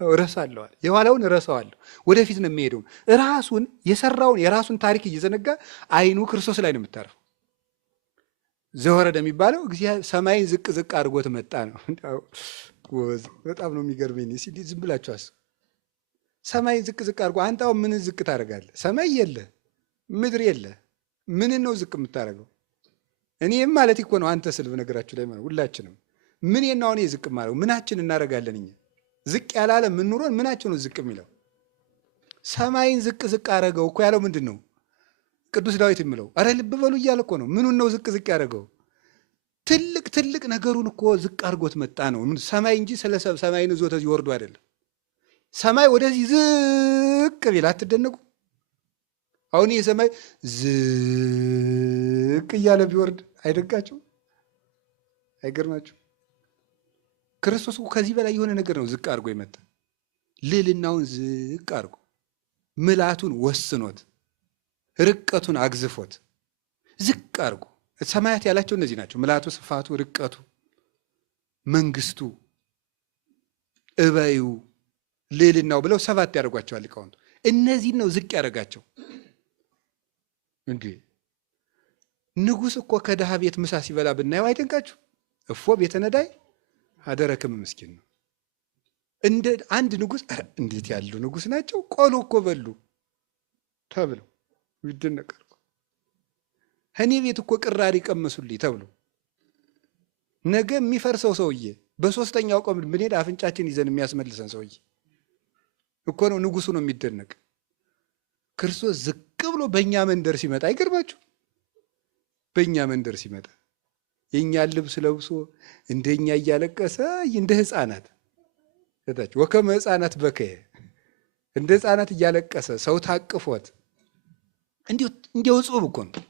እረሳለሁ፣ የኋላውን እረሳዋለሁ፣ ወደፊት ነው የሚሄደው። ራሱን የሰራውን የራሱን ታሪክ እየዘነጋ አይኑ ክርስቶስ ላይ ነው የምታርፈው። ዘወረደ የሚባለው እግዚአብሔር ሰማይን ዝቅ ዝቅ አድርጎት መጣ ነው። በጣም ነው የሚገርመኝ። ዝም ብላችሁ አስቡ። ሰማይን ዝቅ ዝቅ አድርጎ አንተ አሁን ምን ዝቅ ታደርጋለህ? ሰማይ የለ ምድር የለ፣ ምን ነው ዝቅ የምታደርገው? እኔም ማለት እኮ ነው አንተ ስል በነገራችሁ ላይ ማለት ሁላችንም ምን ነው እኔ ዝቅ ማድረግ ምናችን እናደርጋለን? እኛ ዝቅ ያላለ ምን ኑሮን ምናችን ነው ዝቅ የሚለው? ሰማይን ዝቅ ዝቅ አደረገው እኮ ያለው ምንድን ነው? ቅዱስ ዳዊት የሚለው አረ ልብ በሉ እያለ እኮ ነው። ምኑን ነው ዝቅ ዝቅ ያደረገው? ትልቅ ትልቅ ነገሩን እኮ ዝቅ አድርጎት መጣ ነው። ሰማይ እንጂ ስለ ሰማይን ይዞ ተዚህ ወርዶ አይደለም። ሰማይ ወደዚህ ዝቅ ቢል አትደነቁ? አሁን ይህ ሰማይ ዝቅ እያለ ቢወርድ አይደንቃችሁ? አይገርማችሁ? ክርስቶስ ከዚህ በላይ የሆነ ነገር ነው ዝቅ አድርጎ የመጣ። ልዕልናውን ዝቅ አድርጎ ምልአቱን ወስኖት ርቀቱን አግዝፎት ዝቅ አድርጎ ሰማያት ያላቸው እነዚህ ናቸው። ምልአቱ፣ ስፋቱ፣ ርቀቱ፣ መንግስቱ፣ እበዩ፣ ልዕልናው ብለው 7 ያደርጓቸዋል ሊቃውንቱ። እነዚህን ነው ዝቅ ያደርጋቸው። እንዴ ንጉሥ እኮ ከድሃ ቤት ምሳ ሲበላ ብናየው አይደንቃችሁ? እፎ ቤተ ነዳይ አደረክም ምስኪን ነው። እንደ አንድ ንጉሥ እንዴት ያሉ ንጉሥ ናቸው! ቆሎ እኮ በሉ ተብለው ይደነቃል። እኔ ቤት እኮ ቅራሪ ቀመሱልኝ ተብሎ ነገ የሚፈርሰው ሰውዬ በ3ኛው ቀን ብንሄድ አፍንጫችን ይዘን የሚያስመልሰን ሰውዬ እኮ ነው ንጉሱ ነው የሚደነቅ። ክርስቶስ ዝቅ ብሎ በእኛ መንደር ሲመጣ አይገርማችሁ? በእኛ መንደር ሲመጣ የእኛን ልብስ ለብሶ እንደኛ እያለቀሰ እንደ ሕፃናት እታች ወከመ ሕፃናት በከየ እንደ ሕፃናት እያለቀሰ ሰው ታቅፎት እንዲሁ ጾም እኮ ነው።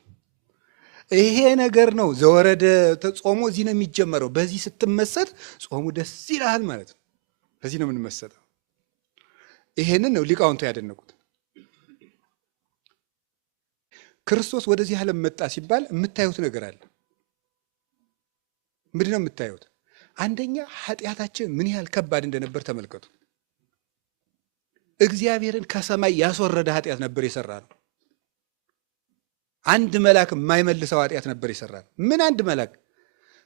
ይሄ ነገር ነው ዘወረደ። ጾሙ እዚህ ነው የሚጀመረው። በዚህ ስትመሰጥ ጾሙ ደስ ይላል ማለት ነው። በዚህ ነው የምንመሰጠው። ይሄንን ነው ሊቃውንቱ ያደነቁት። ክርስቶስ ወደዚህ ዓለም መጣ ሲባል የምታዩት ነገር አለ። ምንድን ነው የምታዩት? አንደኛ ኃጢአታችን ምን ያህል ከባድ እንደነበር ተመልከቱ። እግዚአብሔርን ከሰማይ ያስወረደ ኃጢአት ነበር የሰራ ነው። አንድ መልአክ የማይመልሰው ኃጢአት ነበር የሰራ ነው። ምን አንድ መልአክ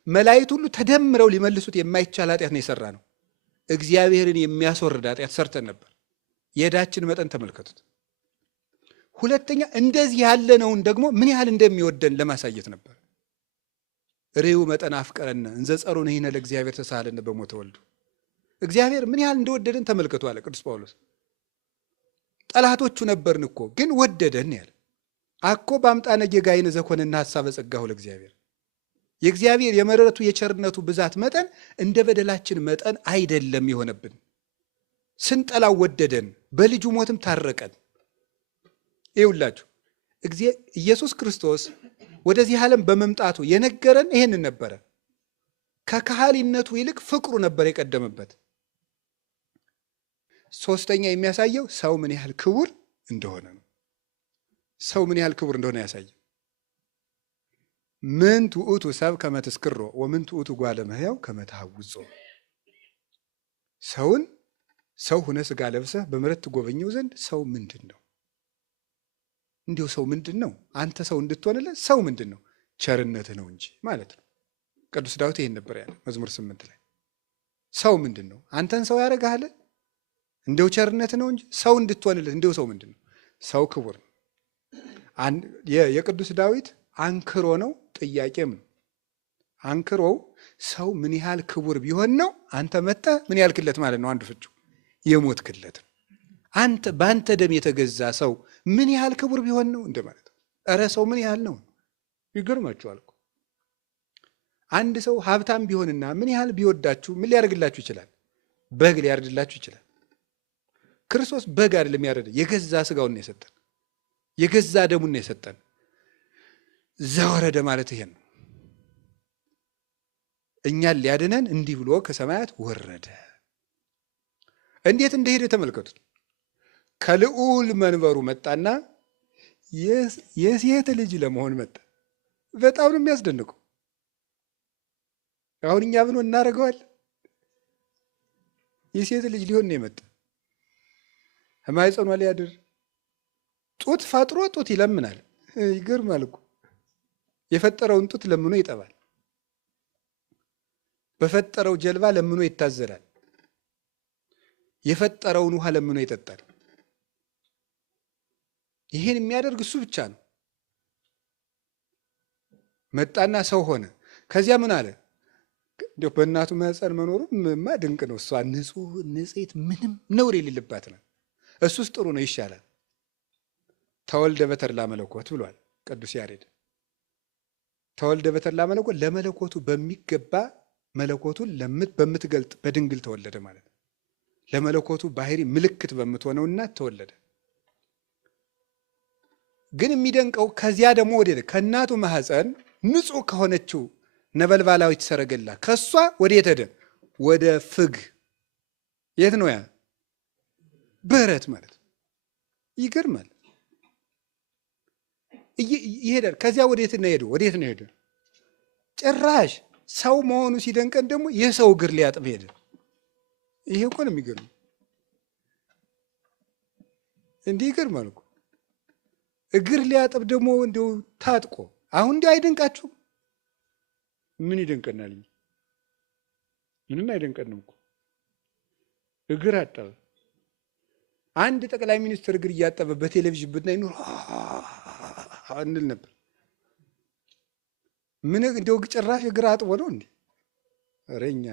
መላእክት ሁሉ ተደምረው ሊመልሱት የማይቻል ኃጢአት ነው የሰራ ነው። እግዚአብሔርን የሚያስወርድ ኃጢአት ሰርተን ነበር። የዕዳችን መጠን ተመልከቱት። ሁለተኛ እንደዚህ ያለነውን ደግሞ ምን ያህል እንደሚወደን ለማሳየት ነበር። ርዩ መጠን አፍቀረነ እንዘ ጸሩነ ይህነ ለእግዚአብሔር ተሳሃለነ በሞተ ወልዱ። እግዚአብሔር ምን ያህል እንደወደደን ተመልከቱ አለ ቅዱስ ጳውሎስ። ጠላቶቹ ነበርን እኮ ግን ወደደን ያለ አኮ በአምጣነ ጌጋይነ ዘኮነና ሐሳበ ጸጋሁ ለእግዚአብሔር። የእግዚአብሔር የምሕረቱ የቸርነቱ ብዛት መጠን እንደ በደላችን መጠን አይደለም የሆነብን። ስንጠላው ወደደን፣ በልጁ ሞትም ታረቀን። ይኸውላችሁ ኢየሱስ ክርስቶስ ወደዚህ ዓለም በመምጣቱ የነገረን ይሄንን ነበረ። ከካህሊነቱ ይልቅ ፍቅሩ ነበር የቀደመበት። ሶስተኛ የሚያሳየው ሰው ምን ያህል ክቡር እንደሆነ ነው። ሰው ምን ያህል ክቡር እንደሆነ ያሳየው ምን ትዑቱ ሰብ ከመ ትስክሮ ወምን ትዑቱ ጓለ እመሕያው ከመ ተሐውጾ። ሰውን ሰው ሁነ ሥጋ ለብሰህ በምሕረት ትጎበኘው ዘንድ ሰው ምንድን ነው? እንዲሁ ሰው ምንድን ነው? አንተ ሰው እንድትሆንለት ሰው ምንድን ነው? ቸርነትህ ነው እንጂ ማለት ነው። ቅዱስ ዳዊት ይሄን ነበር ያለ መዝሙር 8 ላይ። ሰው ምንድን ነው? አንተን ሰው ያደርግሃል? እንዲሁ ቸርነትህ ነው እንጂ ሰው እንድትሆንለት እንዲሁ ሰው ምንድን ነው? ሰው ክቡር ነው። የቅዱስ ዳዊት አንክሮ ነው፣ ጥያቄም ነው። አንክሮው ሰው ምን ያህል ክቡር ቢሆን ነው አንተ መጥተህ ምን ያህል ክለት ማለት ነው። አንዱ ፍቹ የሞት ክለት ነው። አንተ በአንተ ደም የተገዛ ሰው ምን ያህል ክቡር ቢሆን ነው እንደማለት ነው። እረ ሰው ምን ያህል ነው? ይገርማችኋል እኮ አንድ ሰው ሀብታም ቢሆንና ምን ያህል ቢወዳችሁ ምን ሊያደርግላችሁ ይችላል? በግ ሊያርድላችሁ ይችላል። ክርስቶስ በግ አይደለም ያረደ፣ የገዛ ስጋውን ነው የሰጠን፣ የገዛ ደሙን ነው የሰጠን። ዘወረደ ማለት ይሄን ነው። እኛን ሊያድነን እንዲህ ብሎ ከሰማያት ወረደ። እንዴት እንደሄደ ተመልከቱት። ከልዑል መንበሩ መጣና የሴት ልጅ ለመሆን መጣ። በጣም ነው የሚያስደንቀው። አሁን እኛ ብሎ እናደርገዋል። የሴት ልጅ ሊሆን ነው የመጣ። ማኅፀኗ ሊያድር ጡት ፈጥሮ ጡት ይለምናል። ይገርማል እኮ የፈጠረውን ጡት ለምኖ ይጠባል። በፈጠረው ጀልባ ለምኖ ይታዘላል። የፈጠረውን ውሃ ለምኖ ይጠጣል። ይህን የሚያደርግ እሱ ብቻ ነው። መጣና ሰው ሆነ። ከዚያ ምን አለ? እንዲያው በእናቱ ማኅፀን መኖሩ ማ ድንቅ ነው። እሷ ንጹሕ ንጽሕት ምንም ነውር የሌለባት ነው። እሱስ ጥሩ ነው፣ ይሻላል። ተወልደ በተድላ መለኮት ብሏል ቅዱስ ያሬድ። ተወልደ በተድላ መለኮት ለመለኮቱ በሚገባ መለኮቱን በምትገልጥ በድንግል ተወለደ ማለት ነው። ለመለኮቱ ባህሪ ምልክት በምትሆነው እናት ተወለደ። ግን የሚደንቀው ከዚያ ደግሞ ወደ ከእናቱ ማኅፀን ንጹሕ ከሆነችው ነበልባላዊት ሰረገላ ከሷ ወዴት ሄደ? ወደ ፍግ። የት ነው ያ? በረት ማለት ይገርማል። ይሄዳል። ከዚያ ወዴት ነው ሄደ? ወዴት ነው ሄደ? ጭራሽ ሰው መሆኑ ሲደንቀን ደግሞ የሰው እግር ሊያጥብ ሄደ። ይሄ እኮ ነው የሚገርመው። እንዲህ ይገርማል እኮ እግር ሊያጥብ ደግሞ እንደው ታጥቆ። አሁን እንዲህ አይደንቃችሁም? ምን ይደንቀናል? ምንም አይደንቀንም እኮ እግር አጠበ። አንድ ጠቅላይ ሚኒስትር እግር እያጠበ በቴሌቪዥን ብናይ ኑሮ እንል ነበር። ምን እንደው ጭራሽ እግር አጥቦ ነው እንዴ? ኧረ እኛ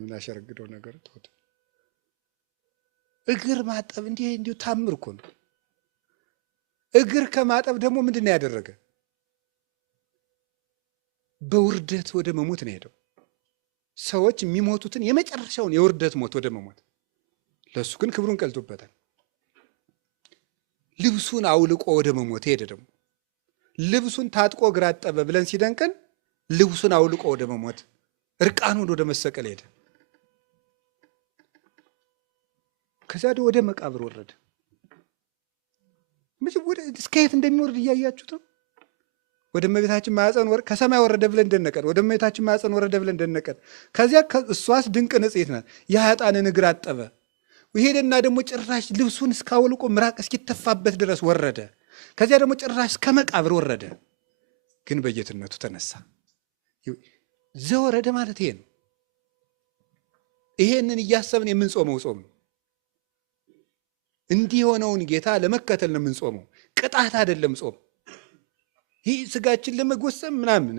ምን አሸረግደው ነገር ተውት። እግር ማጠብ እንዲሁ ታምር እኮ ነው። እግር ከማጠብ ደግሞ ምንድን ነው ያደረገ? በውርደት ወደ መሞት ነው ሄደው። ሰዎች የሚሞቱትን የመጨረሻውን የውርደት ሞት ወደ መሞት፣ ለእሱ ግን ክብሩን ቀልጦበታል። ልብሱን አውልቆ ወደ መሞት ሄደ። ደግሞ ልብሱን ታጥቆ እግር አጠበ ብለን ሲደንቀን ልብሱን አውልቆ ወደ መሞት እርቃኑን ወደ መሰቀል ሄደ። ከዚያ ወደ መቃብር ወረደ። እስከ የት እንደሚወርድ እያያችሁት ነው። ወደ እመቤታችን ማኅፀን ከሰማይ ወረደ ብለን እንደነቀን፣ ወደ እመቤታችን ማኅፀን ወረደ ብለን እንደነቀን። ከዚያ እሷስ ድንቅ ንጽሕት ናት፣ የኃጥአንን እግር አጠበ። ይሄደና ደግሞ ጭራሽ ልብሱን እስካወልቆ ምራቅ እስኪተፋበት ድረስ ወረደ። ከዚያ ደግሞ ጭራሽ እስከ መቃብር ወረደ። ግን በጌትነቱ ተነሳ። ዘወረደ ማለት ይሄ ነው። ይሄንን እያሰብን የምንጾመው ጾም ነው። እንዲህ የሆነውን ጌታ ለመከተል ነው የምንጾመው። ቅጣት አይደለም ጾም። ይህ ስጋችን ለመጎሰም ምናምን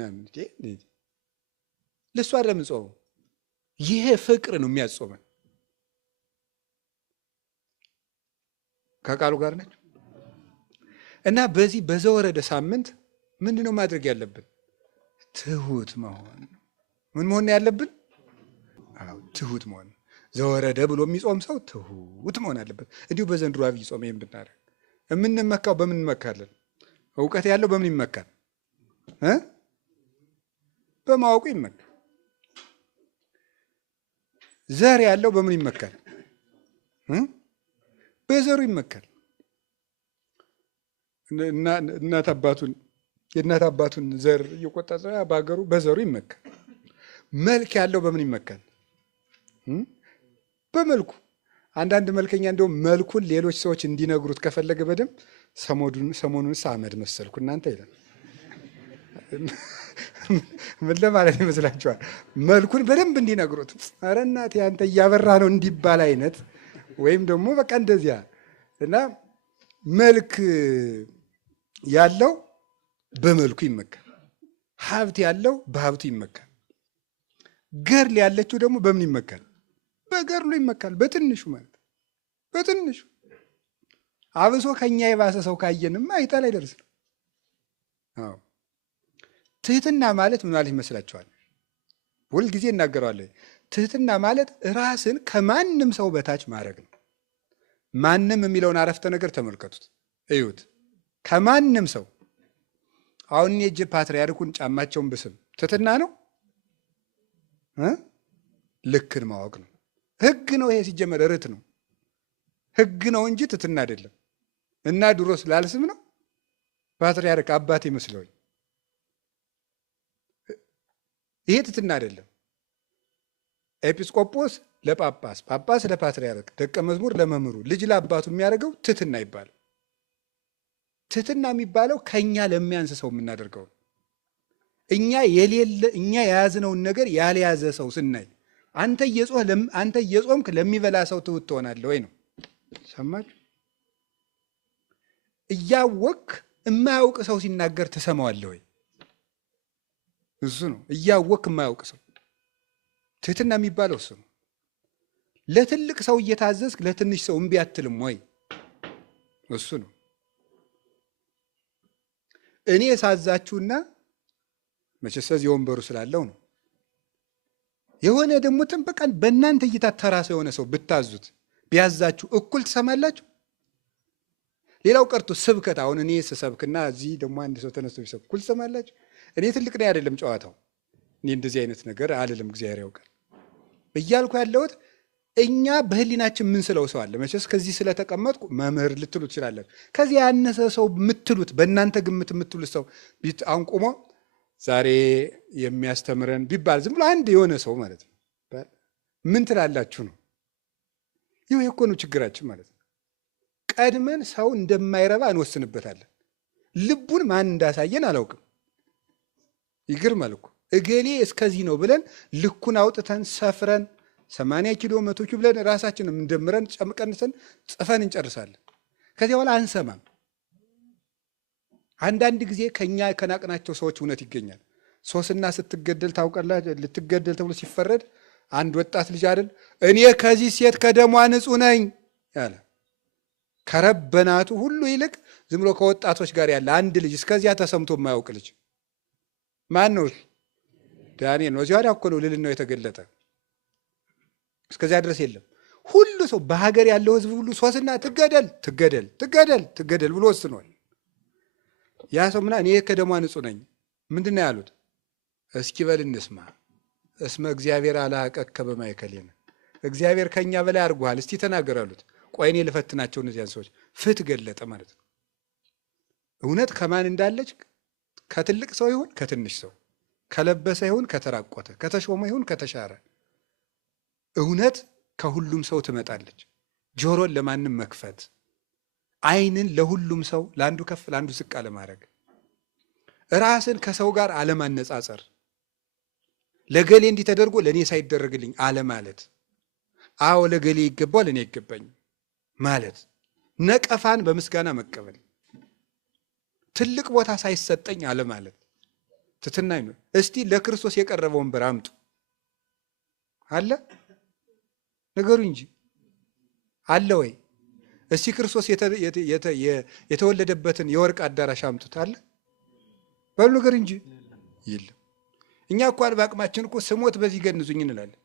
ለእሱ አይደለም የምንጾመው። ይሄ ፍቅር ነው የሚያጾመን። ከቃሉ ጋር ነች እና በዚህ በዘወረደ ሳምንት ምንድን ነው ማድረግ ያለብን? ትሁት መሆን። ምን መሆን ያለብን? ትሁት መሆን። ዘወረደ ብሎ የሚጾም ሰው ትሁት መሆን አለበት። እንዲሁ በዘንድሮ አብይ ጾም ይህን ብናደርግ የምንመካው በምን እንመካለን? እውቀት ያለው በምን ይመካል? በማወቁ ይመካል። ዘር ያለው በምን ይመካል? በዘሩ ይመካል። የእናት አባቱን ዘር እየቆጠረ በሀገሩ በዘሩ ይመካል። መልክ ያለው በምን ይመካል? በመልኩ። አንዳንድ መልከኛ እንደውም መልኩን ሌሎች ሰዎች እንዲነግሩት ከፈለገ በደንብ ሰሞኑን አመድ መሰልኩ እናንተ ይላል። ምን ለማለት ይመስላችኋል? መልኩን በደንብ እንዲነግሩት፣ ኧረ እናቴ አንተ እያበራ ነው እንዲባል አይነት ወይም ደግሞ በቃ እንደዚያ እና መልክ ያለው በመልኩ ይመካል። ሀብት ያለው በሀብቱ ይመካል። ገድል ያለችው ደግሞ በምን ይመካል? በገድሉ ይመካል። በትንሹ ማለት በትንሹ አብሶ ከኛ የባሰ ሰው ካየንም አይጣል አይደርስም። አዎ ትህትና ማለት ምን ማለት ይመስላችኋል? ሁልጊዜ እናገረዋለን። ትህትና ማለት ራስን ከማንም ሰው በታች ማድረግ ነው። ማንም የሚለውን አረፍተ ነገር ተመልከቱት፣ እዩት። ከማንም ሰው አሁን የእጅ ፓትርያርኩን ጫማቸውን ብስም ትህትና ነው? ልክን ማወቅ ነው። ህግ ነው። ይሄ ሲጀመር ርት ነው፣ ህግ ነው እንጂ ትህትና አይደለም። እና ድሮ ስላልስም ነው ፓትርያርክ አባቴ መስለውኝ። ይሄ ትህትና አይደለም። ኤጲስቆጶስ ለጳጳስ፣ ጳጳስ ለፓትርያርክ፣ ደቀ መዝሙር ለመምህሩ፣ ልጅ ለአባቱ የሚያደርገው ትህትና ይባላል። ትህትና የሚባለው ከኛ ለሚያንስ ሰው የምናደርገው ነው። እኛ የያዝነውን ነገር ያልያዘ ሰው ስናይ አንተ እየጾምክ ለሚበላ ሰው ትሁት ትሆናለህ ወይ ነው። ሰማችሁ? እያወቅክ የማያውቅ ሰው ሲናገር ትሰማዋለህ ወይ? እሱ ነው እያወቅክ የማያውቅ ሰው። ትህትና የሚባለው እሱ ነው። ለትልቅ ሰው እየታዘዝክ ለትንሽ ሰው እምቢ አትልም ወይ? እሱ ነው። እኔ ሳዛችሁና መቼስ እዚህ ወንበሩ ስላለው ነው። የሆነ ደግሞ በቃ በእናንተ እይታ ተራ ሰው የሆነ ሰው ብታዙት ቢያዛችሁ እኩል ትሰማላችሁ? ሌላው ቀርቶ ስብከት፣ አሁን እኔ ስሰብክና እዚህ ደግሞ አንድ ሰው ተነስቶ ቢሰብክ እኩል ትሰማላችሁ? እኔ ትልቅ ነኝ አይደለም ጨዋታው። እኔ እንደዚህ አይነት ነገር አልልም፣ እግዚአብሔር ያውቃል እያልኩ ያለሁት እኛ በህሊናችን ምን ስለው ሰው አለ። መቼስ ከዚህ ስለተቀመጥኩ መምህር ልትሉ ትችላላችሁ። ከዚህ ያነሰ ሰው የምትሉት በእናንተ ግምት የምትሉት ሰው አሁን ቁሞ ዛሬ የሚያስተምረን ቢባል ዝም ብሎ አንድ የሆነ ሰው ማለት ነው ምን ትላላችሁ ነው? ይህ እኮ ነው ችግራችን ማለት ነው። ቀድመን ሰው እንደማይረባ እንወስንበታለን። ልቡን ማን እንዳሳየን አላውቅም። ይገርማል እኮ እገሌ እስከዚህ ነው ብለን ልኩን አውጥተን ሰፍረን 80 ኪሎ 100 ኪሎ ብለን ራሳችንም እንደምረን ጨምቀንሰን ጽፈን እንጨርሳለን። ከዚያ በኋላ አንሰማም። አንዳንድ ጊዜ ከኛ ከናቅናቸው ሰዎች እውነት ይገኛል። ሶስና ስትገደል ታውቃላችሁ። ልትገደል ተብሎ ሲፈረድ አንድ ወጣት ልጅ አይደል እኔ ከዚህ ሴት ከደሟ ንጹሕ ነኝ ያለ ከረበናቱ ሁሉ ይልቅ ዝም ብሎ ከወጣቶች ጋር ያለ አንድ ልጅ እስከዚያ ተሰምቶ የማያውቅ ልጅ ማን ነው? ዳንኤል ነው። እዚያ እኮ ነው ልዕልናው የተገለጠ። እስከዚያ ድረስ የለም። ሁሉ ሰው በሀገር ያለው ህዝብ ሁሉ ሶስና ትገደል ትገደል ትገደል ትገደል ብሎ ወስኗል። ያ ሰው ምና እኔ ከደሟ ንጹሕ ነኝ ምንድን ነው ያሉት? እስኪ በል እንስማ። እስመ እግዚአብሔር አልሐቀከ በማእከሌነ፣ እግዚአብሔር ከኛ በላይ አድርጎሃል፣ እስቲ ተናገር አሉት። ቆይ እኔ ልፈትናቸው እነዚያን ሰዎች። ፍትህ ገለጠ ማለት ነው። እውነት ከማን እንዳለች ከትልቅ ሰው ይሁን ከትንሽ ሰው፣ ከለበሰ ይሁን ከተራቆተ፣ ከተሾመ ይሁን ከተሻረ፣ እውነት ከሁሉም ሰው ትመጣለች። ጆሮን ለማንም መክፈት፣ ዓይንን ለሁሉም ሰው ለአንዱ ከፍ ለአንዱ ዝቅ አለማድረግ፣ ራስን ከሰው ጋር አለማነጻጸር፣ ለገሌ እንዲህ ተደርጎ ለእኔ ሳይደረግልኝ አለማለት፣ አዎ ለገሌ ይገባዋል እኔ አይገባኝም ማለት፣ ነቀፋን በምስጋና መቀበል፣ ትልቅ ቦታ ሳይሰጠኝ አለ ማለት ትትና ይኖር። እስቲ ለክርስቶስ የቀረበ ወንበር አምጡ አለ ነገሩ እንጂ አለ ወይ? እስቲ ክርስቶስ የተወለደበትን የወርቅ አዳራሽ አምጡት አለ በሉ ነገር እንጂ የለም። እኛ እንኳን በአቅማችን እኮ ስሞት በዚህ ገንዙኝ እንላለን።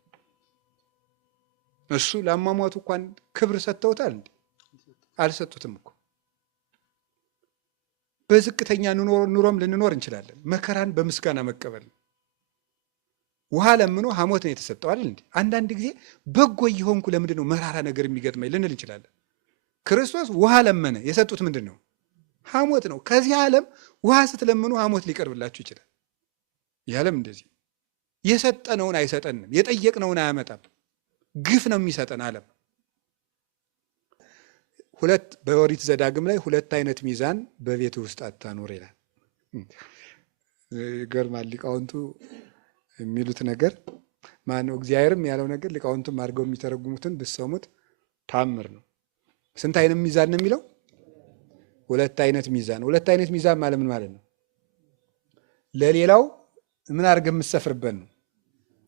እሱ ለአሟሟቱ እንኳን ክብር ሰጥተውታል እንዴ? አልሰጡትም እኮ። በዝቅተኛ ኑሮም ልንኖር እንችላለን። መከራን በምስጋና መቀበል ነው። ውሃ ለምኖ ሐሞት ነው የተሰጠው አይደል እንዴ? አንዳንድ ጊዜ በጎ እየሆንኩ ለምንድን ነው መራራ ነገር የሚገጥመኝ ልንል እንችላለን። ክርስቶስ ውሃ ለመነ፣ የሰጡት ምንድን ነው? ሐሞት ነው። ከዚህ ዓለም ውሃ ስትለምኑ ሐሞት ሊቀርብላችሁ ይችላል። ይህ ዓለም እንደዚህ የሰጠነውን አይሰጠንም፣ የጠየቅነውን አያመጣም። ግፍ ነው የሚሰጠን ዓለም። በኦሪት ዘዳግም ላይ 2 አይነት ሚዛን በቤት ውስጥ አታኑር ይላል። ይገርማል። ሊቃውንቱ የሚሉት ነገር ማነው? እግዚአብሔርም ያለው ነገር ሊቃውንቱም አድርገው የሚተረጉሙትን ብትሰሙት ታምር ነው። ስንት አይነት ሚዛን ነው የሚለው? 2 አይነት ሚዛን። 2 አይነት ሚዛን ማለት ምን ማለት ነው? ለሌላው ምን አድርገህ የምትሰፍርበት ነው?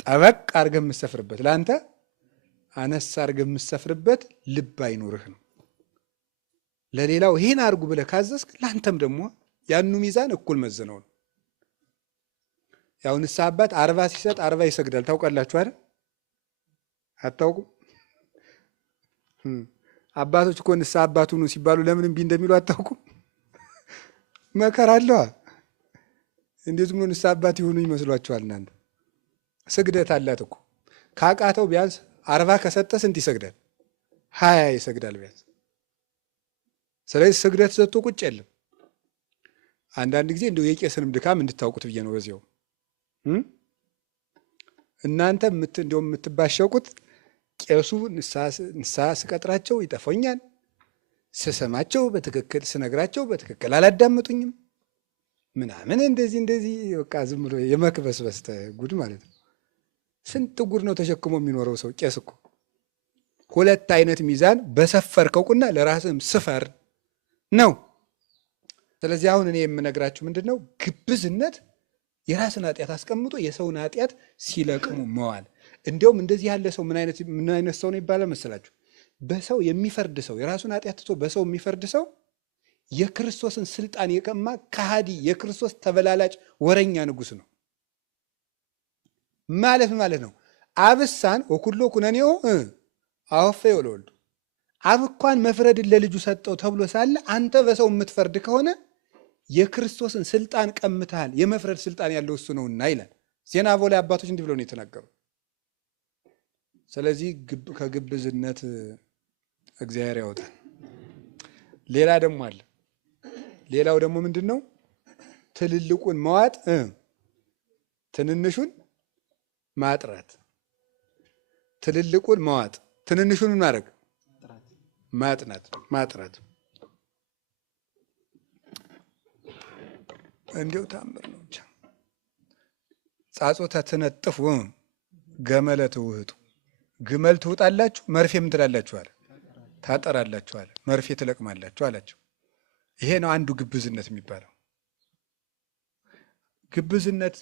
ጠበቅ አድርገህ የምትሰፍርበት፣ ለአንተ አነስ አድርገህ የምትሰፍርበት ልብ አይኖርህ ነው። ለሌላው ይህን አድርጉ ብለህ ካዘዝክ ለአንተም ደግሞ ያኑ ሚዛን እኩል መዝነው ነው። ያው ንስሐ አባት 40 ሲሰጥ 40 ይሰግዳል። ታውቃላችሁ አይደል? አታውቁም? አባቶች እኮ ንስሐ አባት ሁኑ ሲባሉ ለምን እምቢ እንደሚሉ አታውቁም? መከራ አለዋ። እንዴት ብሎ ንስሐ አባት ይሆኑ ይመስሏችኋል እናንተ? ስግደት አላት እኮ። ካቃተው ቢያንስ 40 ከሰጠ ስንት ይሰግዳል? 20 ይሰግዳል ቢያንስ። ስለዚህ ስግደት ሰጥቶ ቁጭ የለም። አንዳንድ ጊዜ እንደው የቄስንም ድካም እንድታውቁት ብዬ ነው። በዚያው እናንተ እንደውም የምትባሸቁት ቄሱ ንስሐ ስቀጥራቸው ይጠፎኛል፣ ስሰማቸው በትክክል ስነግራቸው በትክክል አላዳመጡኝም ምናምን እንደዚህ በቃ ዝም ብሎ የመክበስበስ ጉድ ማለት ነው። ስንት ጉድ ነው ተሸክሞ የሚኖረው ሰው ቄስ እኮ። 2 አይነት ሚዛን በሰፈርከው ቁና ለራስህም ስፈር ነው። ስለዚህ አሁን እኔ የምነግራችሁ ምንድን ነው? ግብዝነት የራስን ኃጢአት አስቀምጦ የሰውን ኃጢአት ሲለቅሙ መዋል። እንዲያውም እንደዚህ ያለ ሰው ምን አይነት ሰው ነው ይባላል መሰላችሁ? በሰው የሚፈርድ ሰው፣ የራሱን ኃጢአት ትቶ በሰው የሚፈርድ ሰው የክርስቶስን ስልጣን የቀማ ከሃዲ፣ የክርስቶስ ተበላላጭ ወረኛ ንጉሥ ነው ማለት ነው። አብሳን ወኩሎ ኩነኔው አወፈ ወለወልዱ፣ አብ እንኳን መፍረድን ለልጁ ሰጠው ተብሎ ሳለ አንተ በሰው የምትፈርድ ከሆነ የክርስቶስን ስልጣን ቀምተሃል፣ የመፍረድ ስልጣን ያለው እሱ ነውና ይላል። ዜና ላይ አባቶች እንዲህ ብለው ነው የተናገሩ። ስለዚህ ከግብዝነት እግዚአብሔር ያወጣል። ሌላ ደግሞ አለ። ሌላው ደግሞ ምንድን ነው? ትልልቁን መዋጥ፣ ትንንሹን ማጥራት። ትልልቁን መዋጥ፣ ትንንሹን ማድረግ ማጥራት። እንዲው ታምር ነው ብቻ። ጻጾተ ትነጥፉ ገመለ ትውህጡ፣ ግመል ትውጣላችሁ መርፌ ምን ትላላችሁ አለ፣ ታጠራላችሁ አለ፣ መርፌ ትለቅማላችሁ አላቸው። ይሄ ነው አንዱ ግብዝነት የሚባለው። ግብዝነት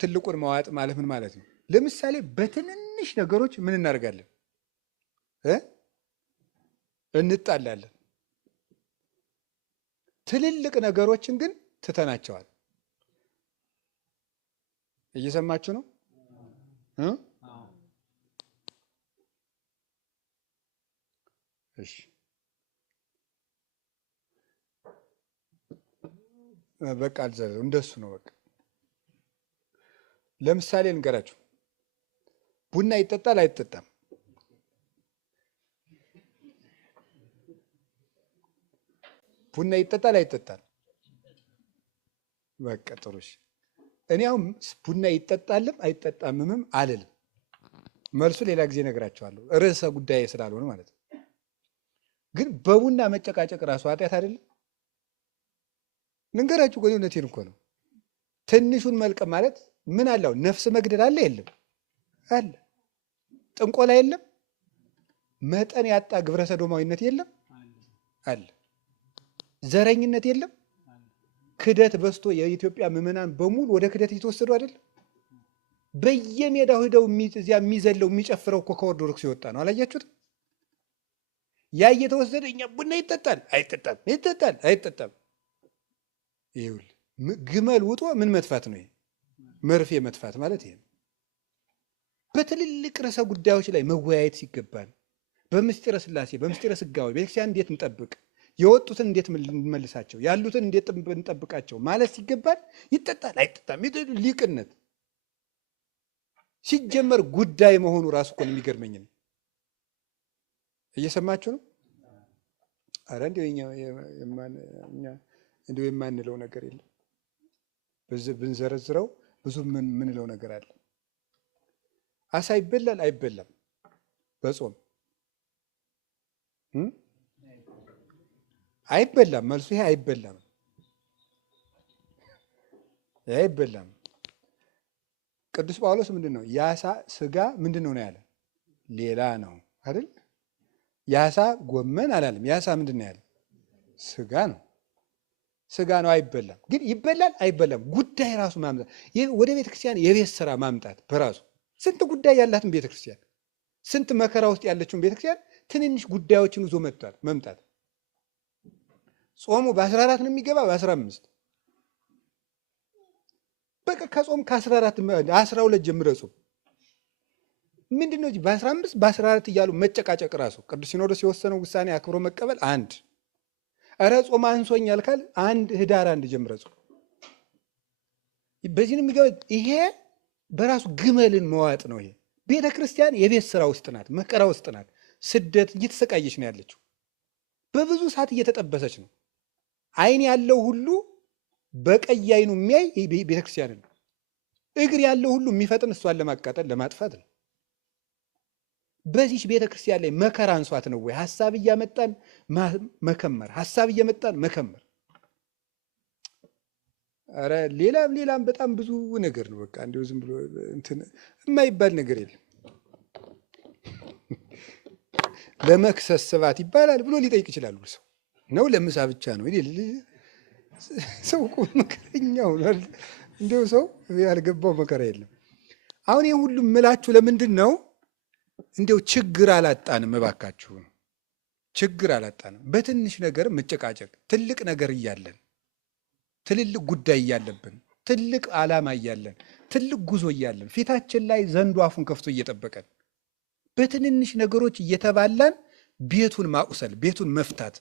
ትልቁን መዋጥ ማለት ምን ማለት ነው? ለምሳሌ በትንንሽ ነገሮች ምን እናደርጋለን? እንጣላለን። ትልልቅ ነገሮችን ግን ትተናቸዋል። እየሰማችሁ ነው? እሺ፣ በቃ አልዘለው እንደሱ ነው። በቃ ለምሳሌ እንገራችሁ፣ ቡና ይጠጣል አይጠጣም? ቡና ይጠጣል አይጠጣም? በቃ ጥሩ። እኔ አሁን ቡና ይጠጣልም አይጠጣምም አልልም። መልሱ ሌላ ጊዜ እነግራቸዋለሁ፣ ርዕሰ ጉዳይ ስላልሆነ ማለት ነው። ግን በቡና መጨቃጨቅ ራሱ ኃጢአት አይደለም? ልንገራችሁ፣ እውነቴን እኮ ነው። ትንሹን መልቀም ማለት ምን አለው? ነፍስ መግደል አለ የለም? አለ። ጥንቆላ የለም? መጠን ያጣ ግብረ ሰዶማዊነት የለም? አለ። ዘረኝነት የለም? ክደት በዝቶ የኢትዮጵያ ምዕመናን በሙሉ ወደ ክደት እየተወሰዱ አይደለም? በየሜዳው ሄደው እዚያ የሚዘለው የሚጨፍረው እኮ ከኦርቶዶክስ የወጣ ነው። አላያችሁትም? ያ እየተወሰደ እኛ ቡና ይጠጣል አይጠጣም፣ ይጠጣል አይጠጣም። ይኸውልህ ግመል ውጦ ምን መጥፋት ነው? መርፌ መጥፋት ማለት ይሄ ነው። በትልልቅ ርዕሰ ጉዳዮች ላይ መወያየት ሲገባን በምስጢረ ሥላሴ በምስጢረ ሥጋዌ ቤተክርስቲያን እንዴት እንጠብቅ፣ የወጡትን እንዴት እንመልሳቸው፣ ያሉትን እንዴት እንጠብቃቸው ማለት ሲገባን ይጠጣል አይጠጣም። ሊቅነት ሲጀመር ጉዳይ መሆኑ ራሱ እኮ የሚገርመኝ ነው። እየሰማችሁ ነው? አረ እንዲሁ የማንለው ነገር የለም። ብንዘረዝረው ብዙ ምንለው ነገር አለ። አሳ ይበላል አይበላም? በጾም አይበላም። መልሱ ይሄ አይበላም፣ አይበላም። ቅዱስ ጳውሎስ ምንድን ነው የአሳ ስጋ ምንድን ነው ያለ? ሌላ ነው አይደል? የአሳ ጎመን አላለም። የአሳ ምንድን ነው ያለ? ስጋ ነው። ስጋ ነው፣ አይበላም። ግን ይበላል አይበላም? ጉዳይ ራሱ ማምጣት ወደ ቤተክርስቲያን የቤት ስራ ማምጣት በራሱ ስንት ጉዳይ ያላትን ቤተክርስቲያን፣ ስንት መከራ ውስጥ ያለችውን ቤተክርስቲያን ትንንሽ ጉዳዮችን ይዞ መምጣት። ጾሙ በ14 ነው የሚገባ በ15 በቃ ከጾም ከ14 12 ጀምረ ጾም ምንድን ነው በ15 በ14 እያሉ መጨቃጨቅ ራሱ ቅዱስ ሲኖዶስ የወሰነው ውሳኔ አክብሮ መቀበል አንድ። እረ ጾም አንሶኛል ካል ህዳር 1 ጀምረ ጾም። በዚህ ነው የሚገባ። ይሄ በራሱ ግመልን መዋጥ ነው። ይሄ ቤተ ክርስቲያን የቤት ስራ ውስጥ ናት፣ መከራ ውስጥ ናት። ስደት እየተሰቃየች ነው ያለችው። በብዙ ሰዓት እየተጠበሰች ነው። አይን ያለው ሁሉ በቀይ አይኑ የሚያይ ቤተ ክርስቲያን ነው። እግር ያለው ሁሉ የሚፈጥን እሷን ለማቃጠል ለማጥፋት ነው። በዚህ ቤተ ክርስቲያን ላይ መከራ አንሷት ነው ወይ? ሐሳብ እያመጣን መከመር፣ ሐሳብ እየመጣን መከመር። አረ ሌላም በጣም ብዙ ነገር ነው። በቃ እንደው ዝም ብሎ እንትን የማይባል ነገር የለም። ለመክሰስ ስባት ይባላል ብሎ ሊጠይቅ ይችላል ሰው ነው። ለምሳ ብቻ ነው ሰው እኮ መከረኛው ነው። እንደው ሰው ያልገባው መከራ የለም። አሁን ይሄ ሁሉ ምላችሁ ለምንድን ነው? እንደው ችግር አላጣንም፣ እባካችሁ ችግር አላጣንም። በትንሽ ነገር መጨቃጨቅ፣ ትልቅ ነገር እያለን ትልልቅ ጉዳይ እያለብን ትልቅ ዓላማ እያለን ትልቅ ጉዞ እያለን ፊታችን ላይ ዘንዶ አፉን ከፍቶ እየጠበቀን በትንንሽ ነገሮች እየተባላን ቤቱን ማቁሰል፣ ቤቱን መፍታት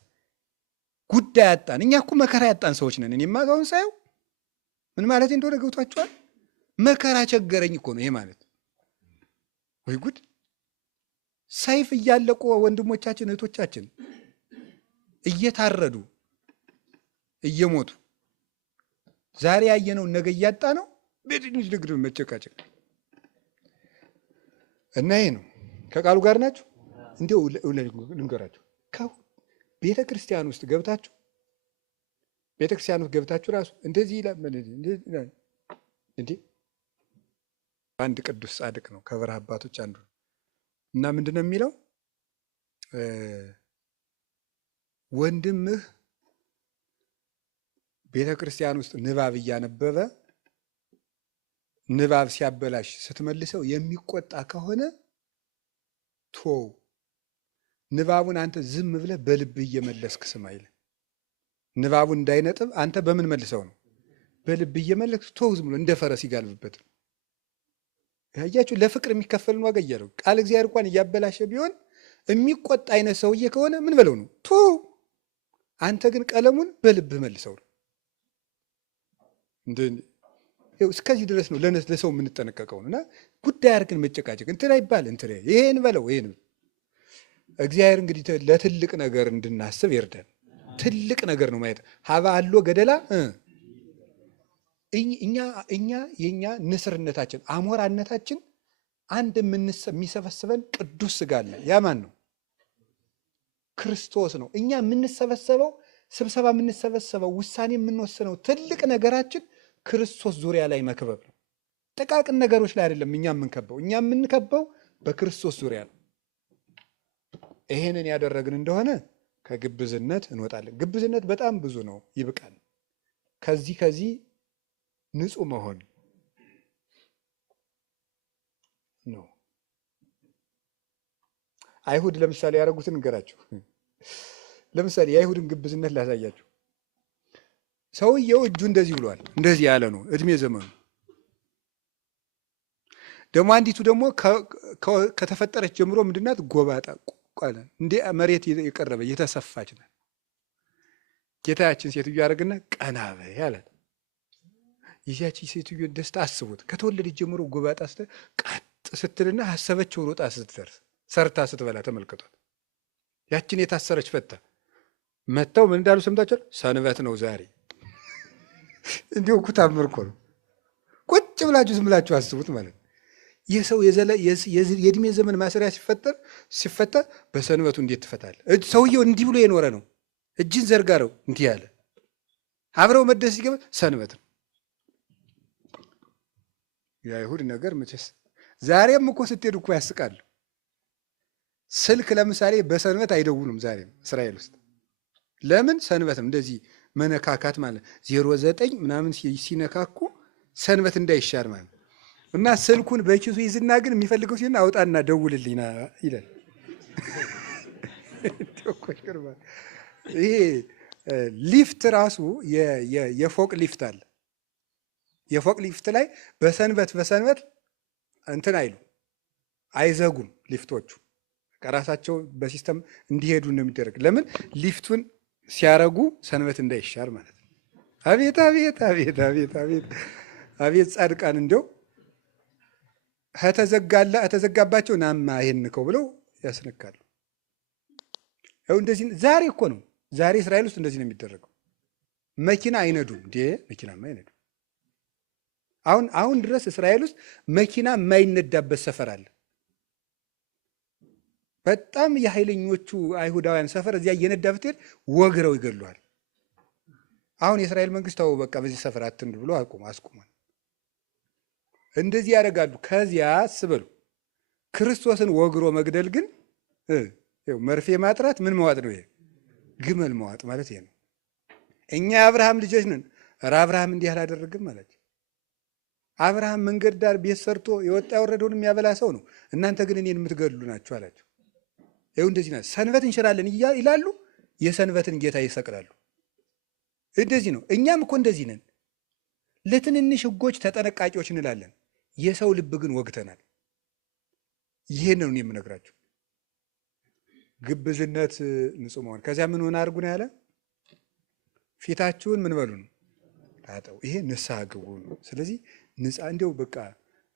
ጉዳይ ያጣን። እኛ እኮ መከራ ያጣን ሰዎች ነን። እኔማ አሁን ሳየው ምን ማለት እንደሆነ ገብቷቸዋል። መከራ ቸገረኝ እኮ ነው ይሄ ማለት። ወይ ጉድ! ሰይፍ እያለቁ ወንድሞቻችን እህቶቻችን እየታረዱ እየሞቱ ዛሬ ያየነው ነገ እያጣ ነው። በትንሽ ንግድ መጨቃጨቅ እና ይሄ ነው። ከቃሉ ጋር ናችሁ? እንዲሁ ልንገራችሁ፣ ቤተ ክርስቲያን ውስጥ ገብታችሁ ራሱ እንደዚህ ይላል እንዴ። አንድ ቅዱስ ጻድቅ ነው ከበረሃ አባቶች አንዱ እና ምንድን ነው የሚለው? ወንድምህ ቤተ ክርስቲያን ውስጥ ንባብ እያነበበ ንባብ ሲያበላሽ ስትመልሰው የሚቆጣ ከሆነ ቶው፣ ንባቡን አንተ ዝም ብለህ በልብህ እየመለስክ ስማ ይላል። ንባቡን እንዳይነጥብ አንተ በምን መልሰው ነው? በልብህ እየመለስክ ቶው፣ ዝም ብሎ እንደ ፈረስ ይጋልብበት። ያያችሁ ለፍቅር የሚከፈልን ዋጋ እያለው ቃል እግዚአብሔር እንኳን እያበላሸ ቢሆን የሚቆጣ አይነት ሰውዬ ከሆነ ምን በለው ነው? ቶው፣ አንተ ግን ቀለሙን በልብህ መልሰው ነው። እስከዚህ ድረስ ነው ለሰው የምንጠነቀቀው። እና ጉዳይ አድርገን መጨቃጨቅ እንትን አይባል እንትን ይሄን በለው ይሄን። እግዚአብሔር እንግዲህ ለትልቅ ነገር እንድናስብ ይርዳን። ትልቅ ነገር ነው ማየት። ሀባ አሎ ገደላ እኛ የኛ ንስርነታችን አሞራነታችን አንድ የሚሰበስበን ቅዱስ ስጋ አለ። ያ ማን ነው? ክርስቶስ ነው። እኛ የምንሰበሰበው ስብሰባ የምንሰበሰበው ውሳኔ የምንወስነው ትልቅ ነገራችን ክርስቶስ ዙሪያ ላይ መክበብ ነው። ጥቃቅን ነገሮች ላይ አይደለም እኛ የምንከበው። እኛ የምንከበው በክርስቶስ ዙሪያ ነው። ይሄንን ያደረግን እንደሆነ ከግብዝነት እንወጣለን። ግብዝነት በጣም ብዙ ነው፣ ይብቃል። ከዚህ ንጹህ መሆን ነው። አይሁድ ለምሳሌ ያደረጉትን እንገራችሁ። ለምሳሌ የአይሁድን ግብዝነት ላሳያችሁ። ሰውየው እጁ እንደዚህ ብሏል፣ እንደዚህ ያለ ነው እድሜ ዘመኑ። ደግሞ አንዲቱ ደግሞ ከተፈጠረች ጀምሮ ምንድናት? ጎባጣ እንደ መሬት የቀረበ የተሰፋች ናት። ጌታችን ሴትዮ ያደርግና ቀና በይ አላት። የዚያች ሴትዮ ደስታ አስቡት። ከተወለደች ጀምሮ ጎባጣ ቀጥ ስትልና አሰበችው ሮጣ ስትደርስ ሰርታ ስትበላ ተመልከቷት። ያችን የታሰረች ፈታ መጥተው ምን እንዳሉ ሰምታችኋል? ሰንበት ነው ዛሬ። እንዲሁ እኮ ታምር እኮ ነው። ቁጭ ብላችሁ ዝም ብላችሁ አስቡት ማለት ነው። የሰው የእድሜ ዘመን ማሰሪያ ሲፈታ በሰንበቱ እንዴት ትፈታለህ? ሰውየው እንዲህ ብሎ የኖረ ነው። እጅን ዘርጋረው እንዲህ ያለ አብረው መደስ ሲገባ ሰንበት ነው። የአይሁድ ነገር መቼስ ዛሬም እኮ ስትሄዱ እኮ ያስቃሉ። ስልክ ለምሳሌ በሰንበት አይደውሉም ዛሬም እስራኤል ውስጥ። ለምን? ሰንበትም እንደዚህ መነካካት ማለት 09 ምናምን ሲነካኩ ሰንበት እንዳይሻር ማለት እና ስልኩን በኪሱ ይዝና ግን የሚፈልገው ሲሆን አውጣና ደውልልኝ ይላል። ይሄ ሊፍት ራሱ የፎቅ ሊፍት አለ። የፎቅ ሊፍት ላይ በሰንበት እንትን አይዘጉም ሊፍቶቹ ራሳቸው በሲስተም እንዲሄዱ እንደሚደረግ። ለምን? ሊፍቱን ሲያረጉ ሰንበት እንዳይሻር ማለት ነው። አቤት አቤት አቤት አቤት አቤት አቤት ጻድቃን እንደው ተዘጋባቸው ናማ ይሄንከው ብለው ያስነካሉ። ያው እንደዚህ ዛሬ እኮ ነው። ዛሬ እስራኤል ውስጥ እንደዚህ ነው የሚደረገው። መኪና አይነዱም እንዴ? መኪናማ አይነዱም። አሁን ድረስ እስራኤል ውስጥ መኪና የማይነዳበት ሰፈር አለ። በጣም የኃይለኞቹ አይሁዳውያን ሰፈር እዚያ እየነዳ ብትሄድ ወግረው ይገሉሃል። አሁን የእስራኤል መንግስት ታው በቃ በዚህ ሰፈር አትንዱ ብሎ አስቁሟል። እንደዚህ ያደርጋሉ። ከዚያ አስበሉ ክርስቶስን ወግሮ መግደል ግን መርፌ ማጥራት ምን መዋጥ ነው? ይሄ ግመል መዋጥ ማለት ይሄ ነው። እኛ የአብርሃም ልጆች ነን። ኧረ አብርሃም እንዲህ አላደረግም ማለት አብርሃም መንገድ ዳር ቤት ሰርቶ የወጣ የወረደውን የሚያበላ ሰው ነው። እናንተ ግን እኔን የምትገድሉ ናችሁ አላቸው። ይኸው እንደዚህ ናት። ሰንበት እንሽራለን ይላሉ፣ የሰንበትን ጌታ ይሰቅላሉ። እንደዚህ ነው። እኛም እኮ እንደዚህ ነን። ለትንንሽ ሕጎች ተጠነቃቂዎች እንላለን። የሰው ልብ ግን ወግተናል። ይሄን ነው የምነግራችሁ። ግብዝነት ንጹሕ መሆን። ከዚያ ምን ሆነ አድርጉ ነው ያለ? ፊታችሁን ምን በሉ ነው? ታጠቡ። ይሄ ንስሐ ግቡ ነው። ስለዚህ እንዲያው በቃ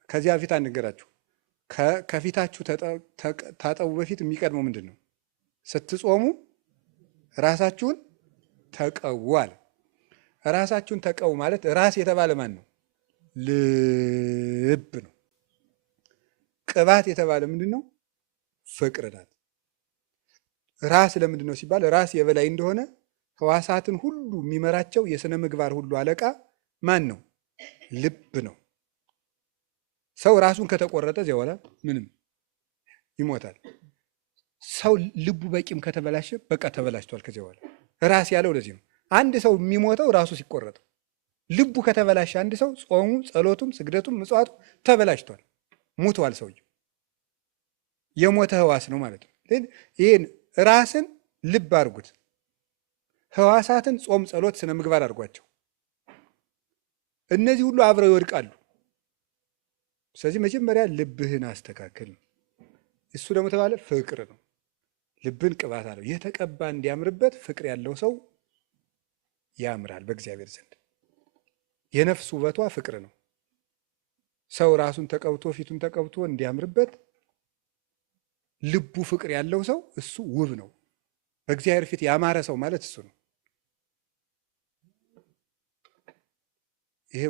ከዚያ ፊት አንገራችሁ። ከፊታችሁ ታጠቡ በፊት የሚቀድመው ምንድን ነው? ስትጾሙ ራሳችሁን ተቀቡ አለ። ራሳችሁን ተቀቡ ማለት ራስ የተባለ ማን ነው? ልብ ነው። ቅባት የተባለ ምንድን ነው? ፍቅር ናት። ራስ ለምንድን ነው ሲባል ራስ የበላይ እንደሆነ ሕዋሳትን ሁሉ የሚመራቸው የሥነ ምግባር ሁሉ አለቃ ማን ነው? ልብ ነው። ሰው ራሱን ከተቆረጠ እዚያ በኋላ ምንም ይሞታል። ሰው ልቡ በቂም ከተበላሸ በቃ ተበላሽቷል። ከዚያ በኋላ ራስ ያለው ለዚህ ነው። አንድ ሰው የሚሞተው ራሱ ሲቆረጥ። ልቡ ከተበላሸ አንድ ሰው ጾሙ፣ ጸሎቱም፣ ስግደቱም፣ ምጽዋቱ ተበላሽቷል፣ ሙቷል። ሰውየው የሞተ ሕዋስ ነው ማለት ነው። ይህን ራስን ልብ አድርጉት። ሕዋሳትን ጾም፣ ጸሎት፣ ስነ ምግባር አድርጓቸው። እነዚህ ሁሉ አብረው ይወድቃሉ። ስለዚህ መጀመሪያ ልብህን አስተካክል ነው። እሱ ደግሞ ተባለ ፍቅር ነው። ልብን ቅባት አለው። የተቀባ እንዲያምርበት ፍቅር ያለው ሰው ያምራል በእግዚአብሔር ዘንድ። የነፍስ ውበቷ ፍቅር ነው። ሰው ራሱን ተቀብቶ ፊቱን ተቀብቶ እንዲያምርበት ልቡ ፍቅር ያለው ሰው እሱ ውብ ነው። በእግዚአብሔር ፊት ያማረ ሰው ማለት እሱ ነው። ይሄ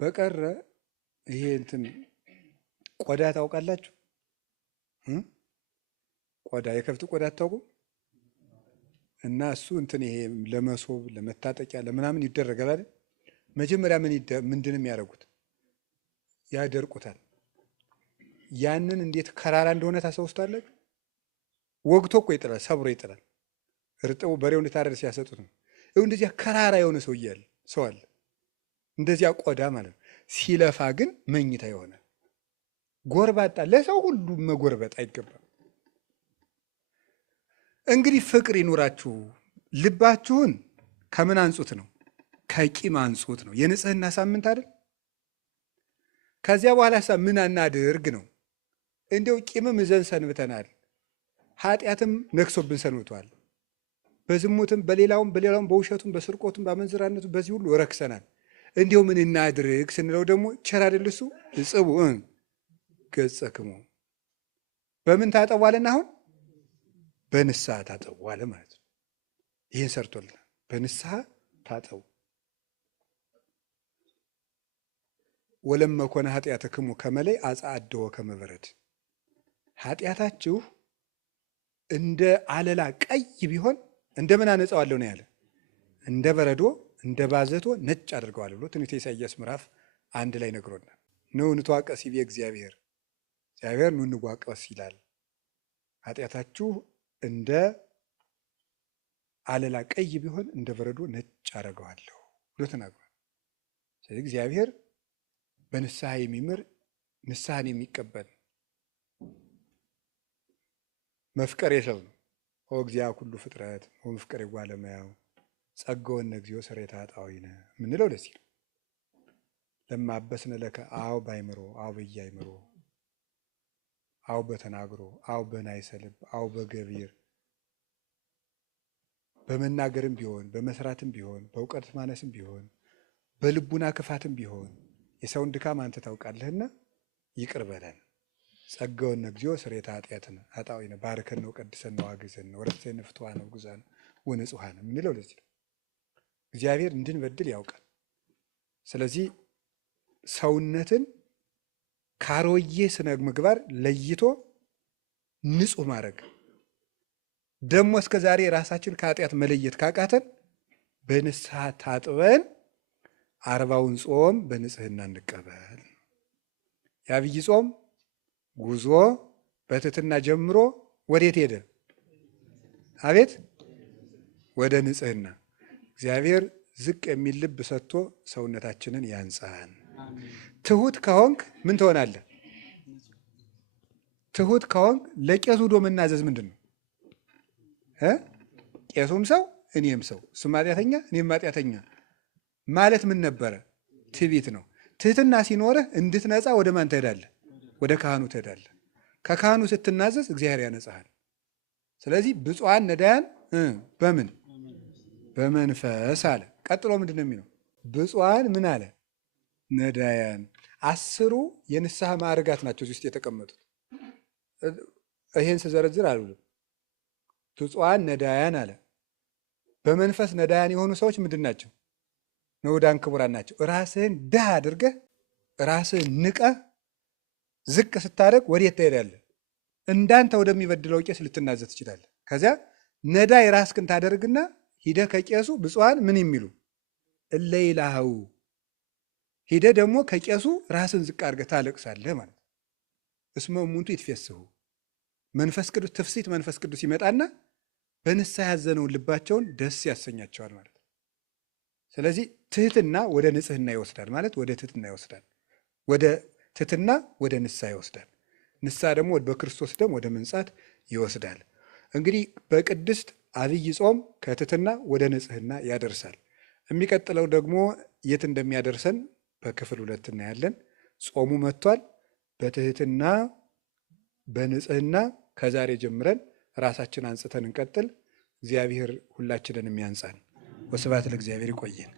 በቀረ ይሄ እንትን ቆዳ ታውቃላችሁ? ቆዳ የከብት ቆዳ አታውቁም? እና እሱ እንትን ይሄ ለመሶብ ለመታጠቂያ ለምናምን ይደረጋል አይደል? መጀመሪያ ምንድን የሚያደርጉት? ያደርቁታል። ያንን እንዴት ከራራ እንደሆነ ታስታውሱታላችሁ? ወግቶ እኮ ይጥላል፣ ሰብሮ ይጥላል። እርጥቡ በሬው እንድታረድ ሲያሰጡት ነው። እንደዚያ ከራራ የሆነ ሰው አለ፣ እንደዚያ ቆዳ ማለት ነው። ሲለፋ ግን መኝታ ይሆናል። ጎርባጣ፣ ለሰው ሁሉ መጎርበጥ አይገባም። እንግዲህ ፍቅር ይኑራችሁ። ልባችሁን ከምን አንጹት ነው? ከቂም አንጹት ነው። የንጽህና ሳምንት አይደል? ከዚያ በኋላ ምን እናድርግ ነው? እንዲያው ቂምም እዘን ሰንብተናል፣ ኃጢአትም ነግሶብን ሰንብቷል። በዝሙትም በሌላውም በውሸቱም በስርቆቱም በአመንዝራነቱ በዚህ ሁሉ ረክሰናል። እንዲያው ምን እናድርግ ስንለው ደግሞ ቸር አይደል እሱ? እጽቡ ገጸክሙ በምን ታጠቧልና? አሁን በንስሐ ታጠቡ አለ ማለት ነው። ይህን ሰርቶልናል። በንስሐ ታጠቡ። ወለመኮነ ኃጢአትክሙ ከመላይ አጽአድዎ ከመበረድ፣ ኃጢአታችሁ እንደ አለላ ቀይ ቢሆን እንደምን አነጻዋለሁ ነው ያለ። እንደ በረዶ እንደ ባዘቶ ነጭ አድርገዋል ብሎ ትንቢተ ኢሳይያስ ምዕራፍ 1 ላይ ነግሮናል። ነው እንተዋቀስ ይቤ እግዚአብሔር ኑ እንዋቀስ ይላል። ኃጢአታችሁ እንደ አለላ ቀይ ቢሆን እንደ በረዶ ነጭ አደርገዋለሁ ብሎ ተናግሯል። ስለዚህ እግዚአብሔር በንስሐ የሚምር ንስሐን የሚቀበል መፍቀር የሰው ነው። እግዚአ ኩሉ ፍጥረት ወመፍቀሬ እጓለ እመሕያው ጸጋወነ እግዚኦ ስርየተ ኃጣውኢነ የምንለው ደስ ይላል። ለማበስነ ለከ አው ባይምሮ አው በያይምሮ አው በተናግሮ አው በናይሰ ልብ አው በገቢር፣ በመናገርም ቢሆን በመስራትም ቢሆን በእውቀት ማነስም ቢሆን በልቡና ክፋትም ቢሆን የሰውን ድካም አንተ ታውቃለህና ይቅር በለን። ጸጋወነ እግዚኦ ስርየተ ኃጣውኢነ ባርከነ ወቀድሰነ ወአግዘነ ወረሰነ ፍትዋነ ወጉዛነ ወንጹሐነ የምንለው ለዚህ ነው። እግዚአብሔር እንድንበድል ያውቃል። ስለዚህ ሰውነትን ካሮዬ ስነ ምግባር ለይቶ ንጹህ ማድረግ ደግሞ እስከ ዛሬ ራሳችን ከኃጢአት መለየት ካቃተን በንስሐ ታጥበን 40ውን ጾም በንጽህና እንቀበል። የዐቢይ ጾም ጉዞ በትሕትና ጀምሮ ወዴት ሄደ? አቤት ወደ ንጽህና። እግዚአብሔር ዝቅ የሚል ልብ ሰጥቶ ሰውነታችንን ያንጻን። ትሁት ከሆንክ ምን ትሆናለህ? ትሁት ከሆንክ ለቄሱ ዶ መናዘዝ ምንድን ነው? ቄሱም ሰው እኔም ሰው፣ እሱም ኃጢአተኛ እኔም ኃጢአተኛ ማለት ምን ነበረ? ትዕቢት ነው። ትህትና ሲኖርህ እንድትነጻ ወደ ማን ትሄዳለህ? ወደ ካህኑ ትሄዳለህ። ከካህኑ ስትናዘዝ እግዚአብሔር ያነጻሃል። ስለዚህ ብፁዓን ነዳያን በምን በመንፈስ አለ። ቀጥሎ ምንድን ነው የሚለው? ብፁዓን ምን አለ? ነዳያን። 10 የንስሐ ማዕርጋት ናቸው እዚህ ውስጥ የተቀመጡት። ይሄን ስዘረዝር አልውልም። ብፁዓን ነዳያን አለ። በመንፈስ ነዳያን የሆኑ ሰዎች ምንድን ናቸው? ንዑዳን ክቡራን ናቸው። ራስህን ድሃ አድርገህ ራስህን ንቀህ ዝቅ ስታደርግ ወዴት ትሄዳለህ? እንዳንተ ወደሚበድለው ቄስ ልትናዘዝ ትችላለህ። ከዚያ ነዳይ ራስህን ታደርግና ሂደህ ከቄሱ ብፁዓን ምን የሚሉ እለ ይላሃው ሂደህ ደግሞ ከቄሱ ራስን ዝቅ አድርገህ ታለቅሳለህ ማለት ነው። እስመ እሙንቱ ይትፌስሑ መንፈስ ቅዱስ ትፍሲት መንፈስ ቅዱስ ይመጣና በንስሐ ያዘነውን ልባቸውን ደስ ያሰኛቸዋል ማለት ነው። ስለዚህ ትህትና ወደ ንጽህና ይወስዳል ማለት ወደ ትህትና ይወስዳል። ወደ ትህትና ወደ ንስሐ ይወስዳል። ንስሐ ደግሞ በክርስቶስ ደም ወደ መንጻት ይወስዳል። እንግዲህ በቅድስት ዐቢይ ጾም ከትህትና ወደ ንጽህና ያደርሳል። የሚቀጥለው ደግሞ የት እንደሚያደርሰን በክፍል 2 እናያለን። ጾሙ መጥቷል። በትህትና በንጽህና ከዛሬ ጀምረን ራሳችን አንጽተን እንቀጥል። እግዚአብሔር ሁላችንን የሚያንጻን። ወስብሐት ለእግዚአብሔር። ይቆየን።